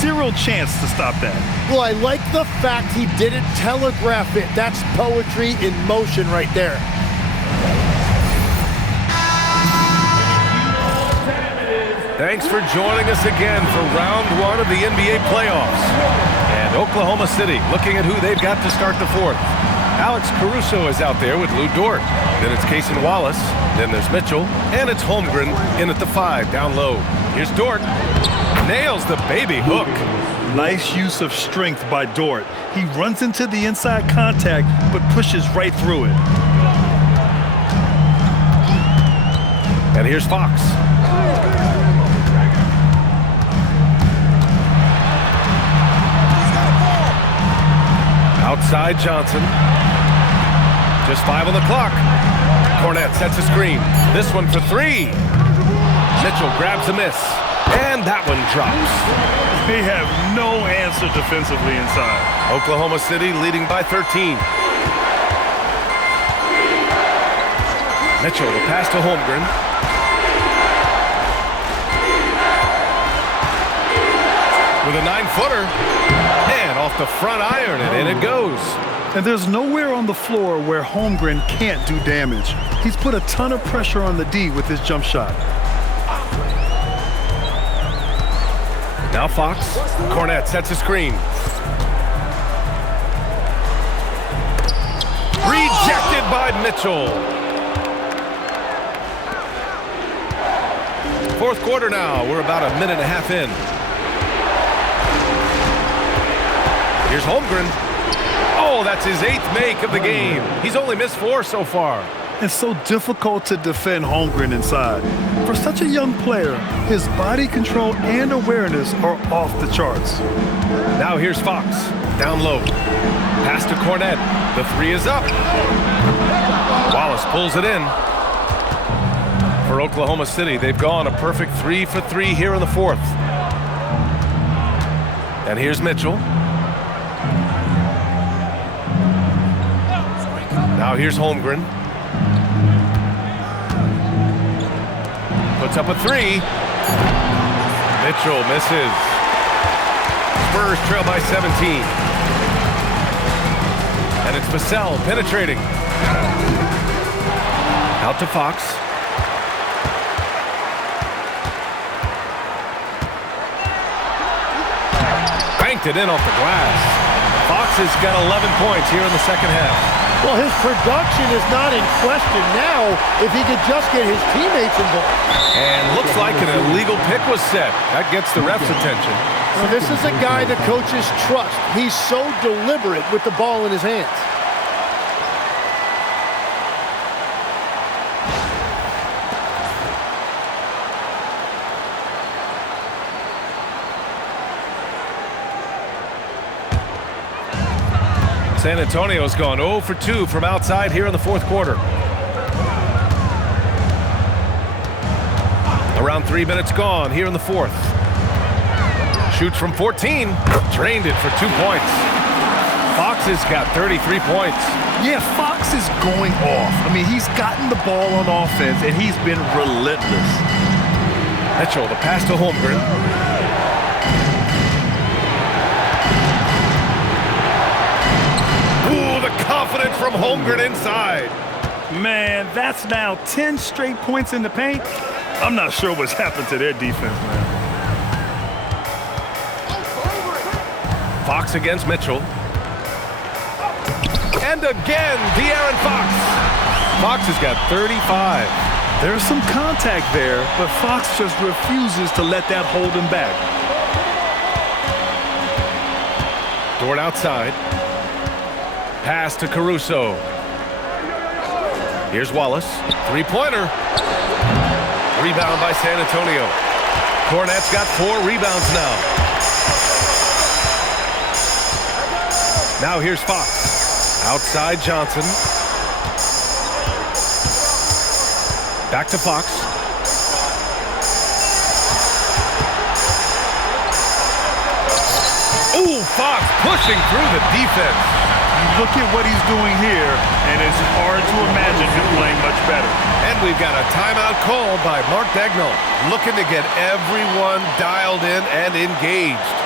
Zero chance to stop that. Well, I like the fact he didn't telegraph it. That's poetry in motion right there. Thanks for joining us again for round 1 of the NBA playoffs. And Oklahoma City looking at who they've got to start the fourth. Alex Caruso is out there with Lou Dort. Then it's Cason Wallace. Then there's Mitchell. And it's Holmgren in at the 5 down low. Here's Dort. Nails the baby hook. Nice use of strength by Dort. He runs into the inside contact, but pushes right through it. And here's Fox. Outside Johnson. Just 5 on the clock. Cornette sets a screen. This one for 3. Mitchell grabs a miss. And that one drops. They have no answer defensively inside. Oklahoma City leading by 13. Mitchell, the pass to Holmgren. With a 9-footer. And off the front iron, and in it goes. And there's nowhere on the floor where Holmgren can't do damage. He's put a ton of pressure on the D with his jump shot. Now Fox. Cornette sets a screen. Rejected by Mitchell. Fourth quarter now. We're about a minute and a half in. Here's Holmgren. Oh, that's his 8th make of the game. He's only missed 4 so far. It's so difficult to defend Holmgren inside. For such a young player, his body control and awareness are off the charts. Now here's Fox. Down low. Pass to Cornette. The 3 is up. Wallace pulls it in. For Oklahoma City, they've gone a perfect 3 for 3 here in the 4th. And here's Mitchell. Now here's Holmgren. Puts up a 3. Mitchell misses. Spurs trail by 17. And it's Vassell penetrating. Out to Fox. Banked it in off the glass. Fox has got 11 points here in the second half. Well, his production is not in question now if he could just get his teammates involved. And looks like an illegal pick was set. That gets the ref's attention. So this is a guy the coaches trust. He's so deliberate with the ball in his hands. San Antonio's gone 0 for 2 from outside here in the fourth quarter. Around 3 minutes gone here in the fourth. Shoots from 14. Drained it for 2 points. Fox has got 33 points. Yeah, Fox is going off. I mean, he's gotten the ball on offense, and he's been relentless. Mitchell, the pass to Holmgren. Confidence from Holmgren inside. Man, that's now 10 straight points in the paint. I'm not sure what's happened to their defense, man. Fox against Mitchell. And again, De'Aaron Fox. Fox has got 35. There's some contact there, but Fox just refuses to let that hold him back. Dort outside. Pass to Caruso. Here's Wallace. Three-pointer. Rebound by San Antonio. Cornette's got 4 rebounds now. Now here's Fox. Outside Johnson. Back to Fox. Ooh, Fox pushing through the defense. Look at what he's doing here, and it's hard to imagine him playing much better. And we've got a timeout called by Mark Dagnall, looking to get everyone dialed in and engaged.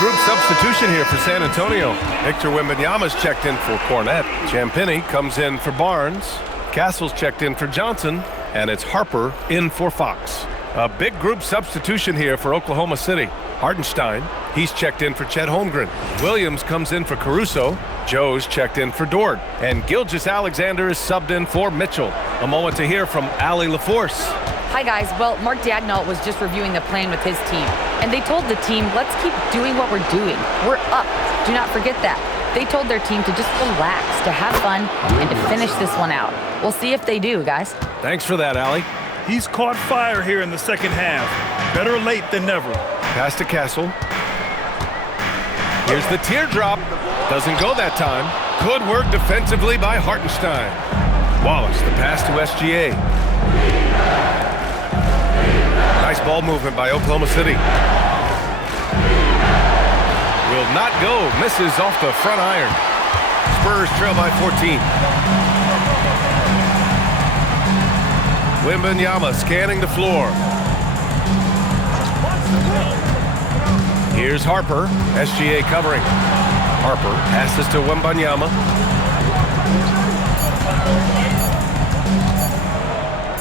group substitution here for San Antonio. Victor Wembanyama's checked in for Cornette. Champagnie comes in for Barnes. Castle's checked in for Johnson. And it's Harper in for Fox. A big group substitution here for Oklahoma City. Hartenstein, he's checked in for Chet Holmgren. Williams comes in for Caruso. Joe's checked in for Dort. And Gilgeous-Alexander is subbed in for Mitchell. A moment to hear from Allie LaForce. Hi, guys. Well, Mark Daigneault was just reviewing the plan with his team. And they told the team, let's keep doing what we're doing. We're up. Do not forget that. They told their team to just relax, to have fun, and to finish this one out. We'll see if they do, guys. Thanks for that, Allie. He's caught fire here in the second half. Better late than never. Pass to Castle. Here's the teardrop. Doesn't go that time. Good work defensively by Hartenstein. Wallace, the pass to SGA. Nice ball movement by Oklahoma City. Will not go. Misses off the front iron. Spurs trail by 14. Wembanyama scanning the floor. Here's Harper. SGA covering. Harper passes to Wembanyama.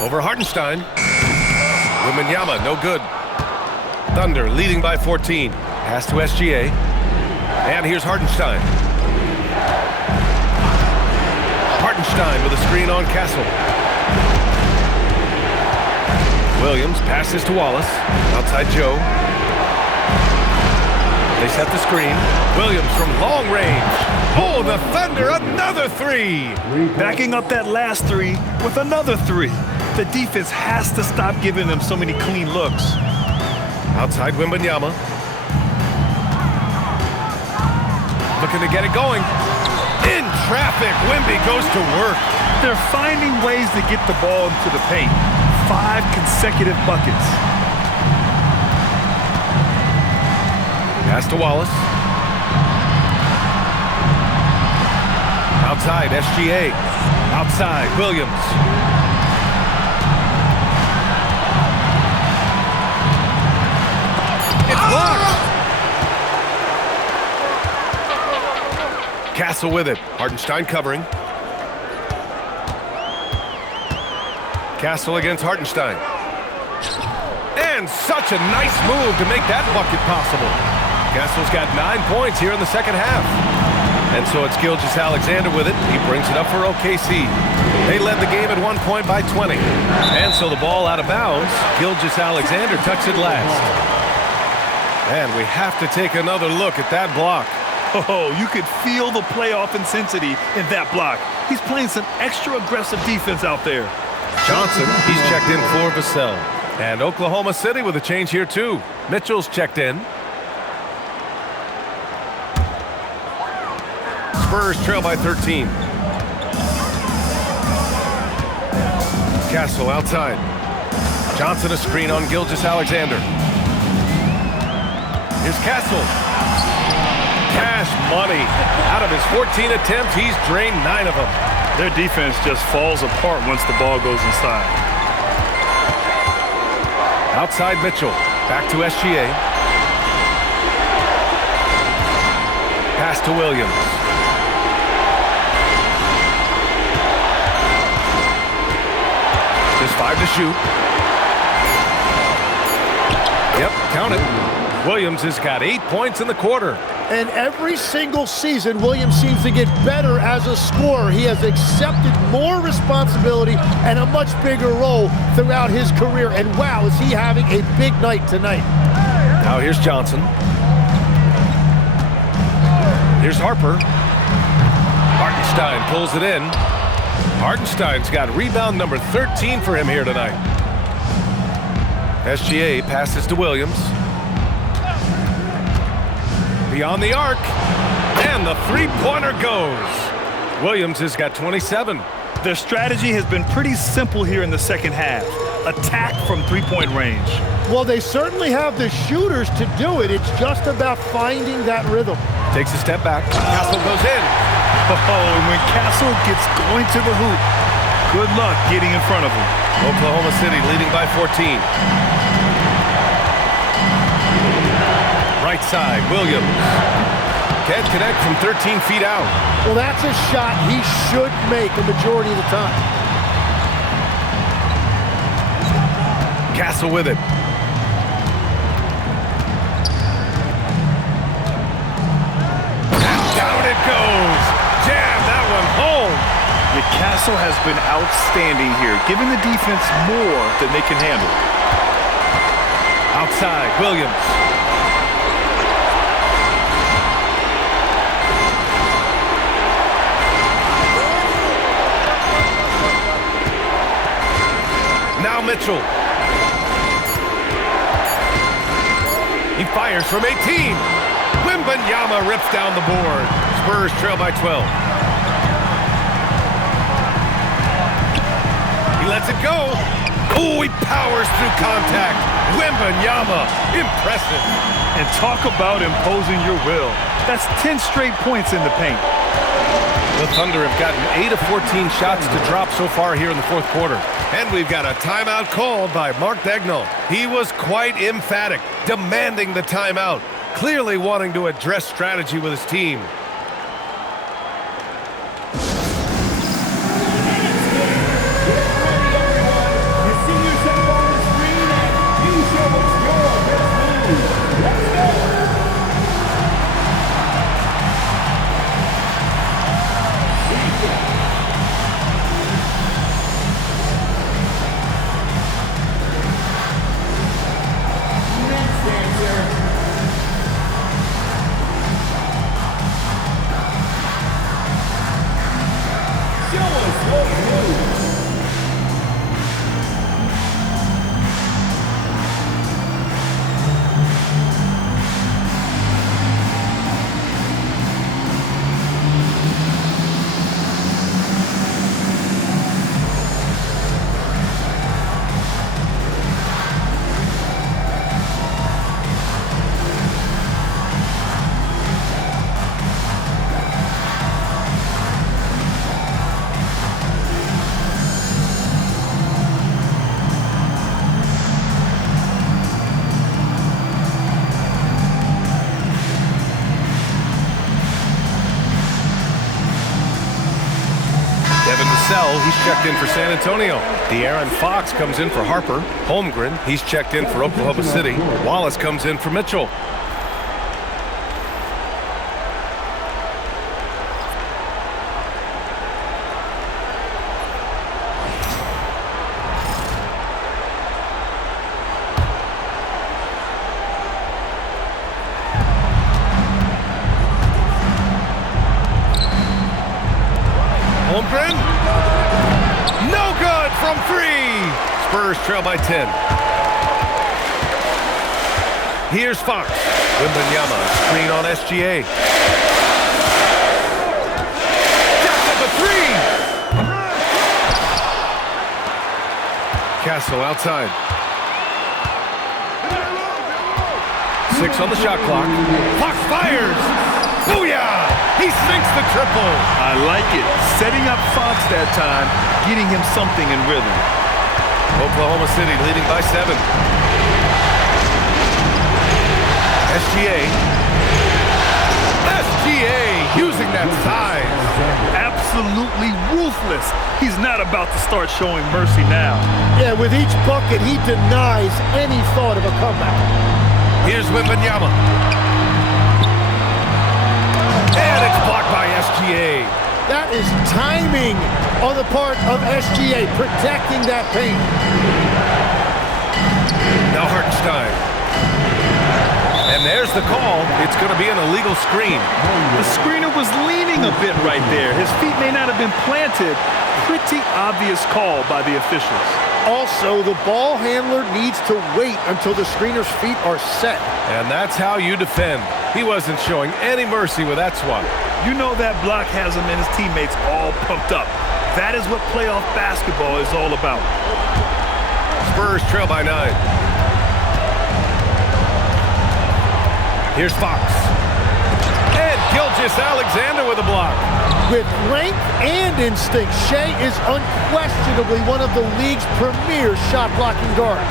Over Hartenstein. Wembanyama, no good. Thunder leading by 14. Pass to SGA. And here's Hartenstein. Hartenstein with a screen on Castle. Williams passes to Wallace. Outside Joe. They set the screen. Williams from long range. Oh, the Thunder, another three. Backing up that last three with another three. The defense has to stop giving them so many clean looks. Outside Wembanyama. Looking to get it going. In traffic, Wemby goes to work. They're finding ways to get the ball into the paint. 5 consecutive buckets. Pass to Wallace. Outside, SGA. Outside, Williams. It's blocked. Castle with it. Hartenstein covering. Castle against Hartenstein. And such a nice move to make that bucket possible. Castle's got 9 points here in the second half. And so it's Gilgeous-Alexander with it. He brings it up for OKC. They led the game at 1 point by 20. And so the ball out of bounds. Gilgeous-Alexander tucks it last. And we have to take another look at that block. Oh, you could feel the playoff intensity in that block. He's playing some extra aggressive defense out there. Johnson, he's checked in for Vassell. And Oklahoma City with a change here too. Mitchell's checked in. Spurs trail by 13. Castle outside. Johnson a screen on Gilgeous-Alexander. Here's Castle. Cash money. Out of his 14 attempts, he's drained 9 of them. Their defense just falls apart once the ball goes inside. Outside Mitchell. Back to SGA. Pass to Williams. Just 5 to shoot. Yep, count it. Williams has got 8 points in the quarter. And every single season, Williams seems to get better as a scorer. He has accepted more responsibility and a much bigger role throughout his career. And wow, is he having a big night tonight. Now here's Johnson. Here's Harper. Hartenstein pulls it in. Hartenstein's got rebound number 13 for him here tonight. SGA passes to Williams. Beyond the arc, and the three-pointer goes. Williams has got 27. Their strategy has been pretty simple here in the second half. Attack from three-point range. Well, they certainly have the shooters to do it. It's just about finding that rhythm. Takes a step back. Castle goes in. Oh, and when Castle gets going to the hoop, good luck getting in front of him. Oklahoma City leading by 14. Right right side, Williams. Can't connect from 13 feet out. Well, that's a shot he should make the majority of the time. Castle with it. And down it goes. Jam that one home. Castle has been outstanding here, giving the defense more than they can handle. Outside, Williams. Now Mitchell. He fires from 18. Wembanyama rips down the board. Spurs trail by 12. He lets it go. Oh, he powers through contact. Wembanyama, impressive. And talk about imposing your will. That's 10 straight points in the paint. The Thunder have gotten 8 of 14 shots to drop so far here in the fourth quarter. And we've got a timeout called by Mark Daigneault. He was quite emphatic, demanding the timeout, clearly wanting to address strategy with his team. He's checked in for San Antonio. De'Aaron Fox comes in for Harper. Holmgren, he's checked in for Oklahoma City. Wallace comes in for Mitchell. Holmgren. No good from 3. Spurs trail by 10. Here's Fox. Wembanyama, screen on SGA. That's at the 3. Castle outside. 6 on the shot clock. Fox fires. Booyah! He sinks the triple. I like it. Setting up Fox that time, getting him something in rhythm. Oklahoma City leading by 7. SGA using that size. Absolutely ruthless. He's not about to start showing mercy now. Yeah, with each bucket, he denies any thought of a comeback. Here's Wembanyama. And it's blocked by SGA. That is timing on the part of SGA, protecting that paint. Now Hartenstein. And there's the call. It's going to be an illegal screen. The screener was leaning a bit right there. His feet may not have been planted. Pretty obvious call by the officials. Also, the ball handler needs to wait until the screener's feet are set. And that's how you defend. He wasn't showing any mercy with that swat. You know that block has him and his teammates all pumped up. That is what playoff basketball is all about. Spurs trail by 9. Here's Fox. And Gilgeous-Alexander with a block. With length and instinct, Shea is unquestionably one of the league's premier shot-blocking guards.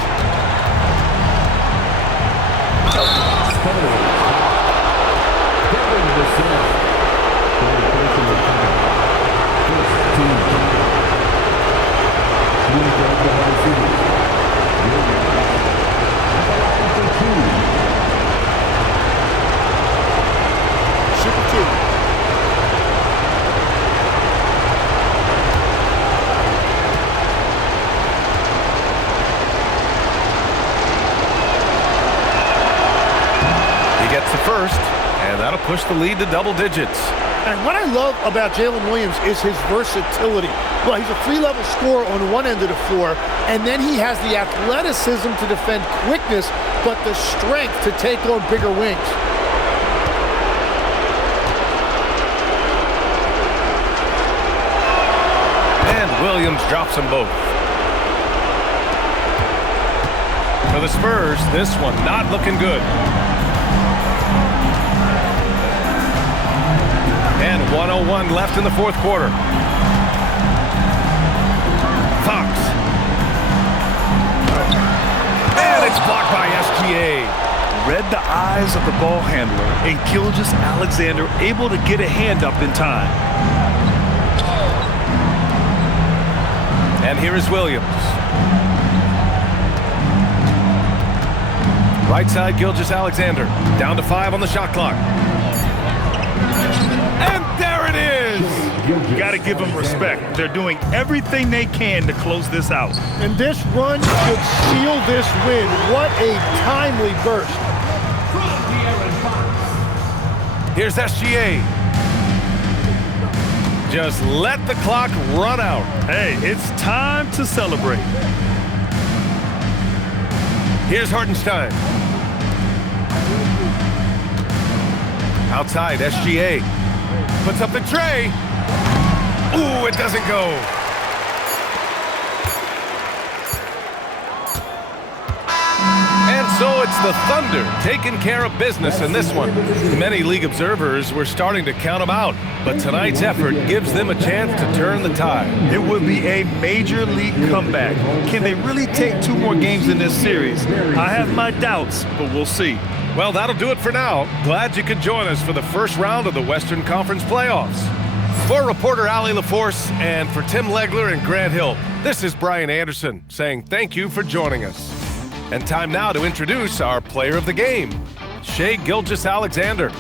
gets the first, and that'll push the lead to double digits. And what I love about Jalen Williams is his versatility. Well, he's a three-level scorer on one end of the floor, and then he has the athleticism to defend quickness, but the strength to take on bigger wings. And Williams drops them both. For the Spurs, this one not looking good. And 1:01 left in the fourth quarter. Fox. And it's blocked by SGA. Read the eyes of the ball handler, and Gilgeous-Alexander able to get a hand up in time. And here is Williams. Right side, Gilgeous-Alexander. Down to 5 on the shot clock. And there it is! You got to give them respect. They're doing everything they can to close this out. And this run should seal this win. What a timely burst. Here's SGA. Just let the clock run out. Hey, it's time to celebrate. Here's Hartenstein. Outside, SGA. Puts up the tray. Ooh, it doesn't go. And so it's the Thunder taking care of business in this one. Many league observers were starting to count them out, but tonight's effort gives them a chance to turn the tide. It would be a major league comeback. Can they really take 2 more games in this series? I have my doubts, but we'll see. Well, that'll do it for now. Glad you could join us for the first round of the Western Conference playoffs. For reporter Allie LaForce and for Tim Legler and Grant Hill, this is Brian Anderson saying thank you for joining us. And time now to introduce our player of the game, Shai Gilgeous-Alexander.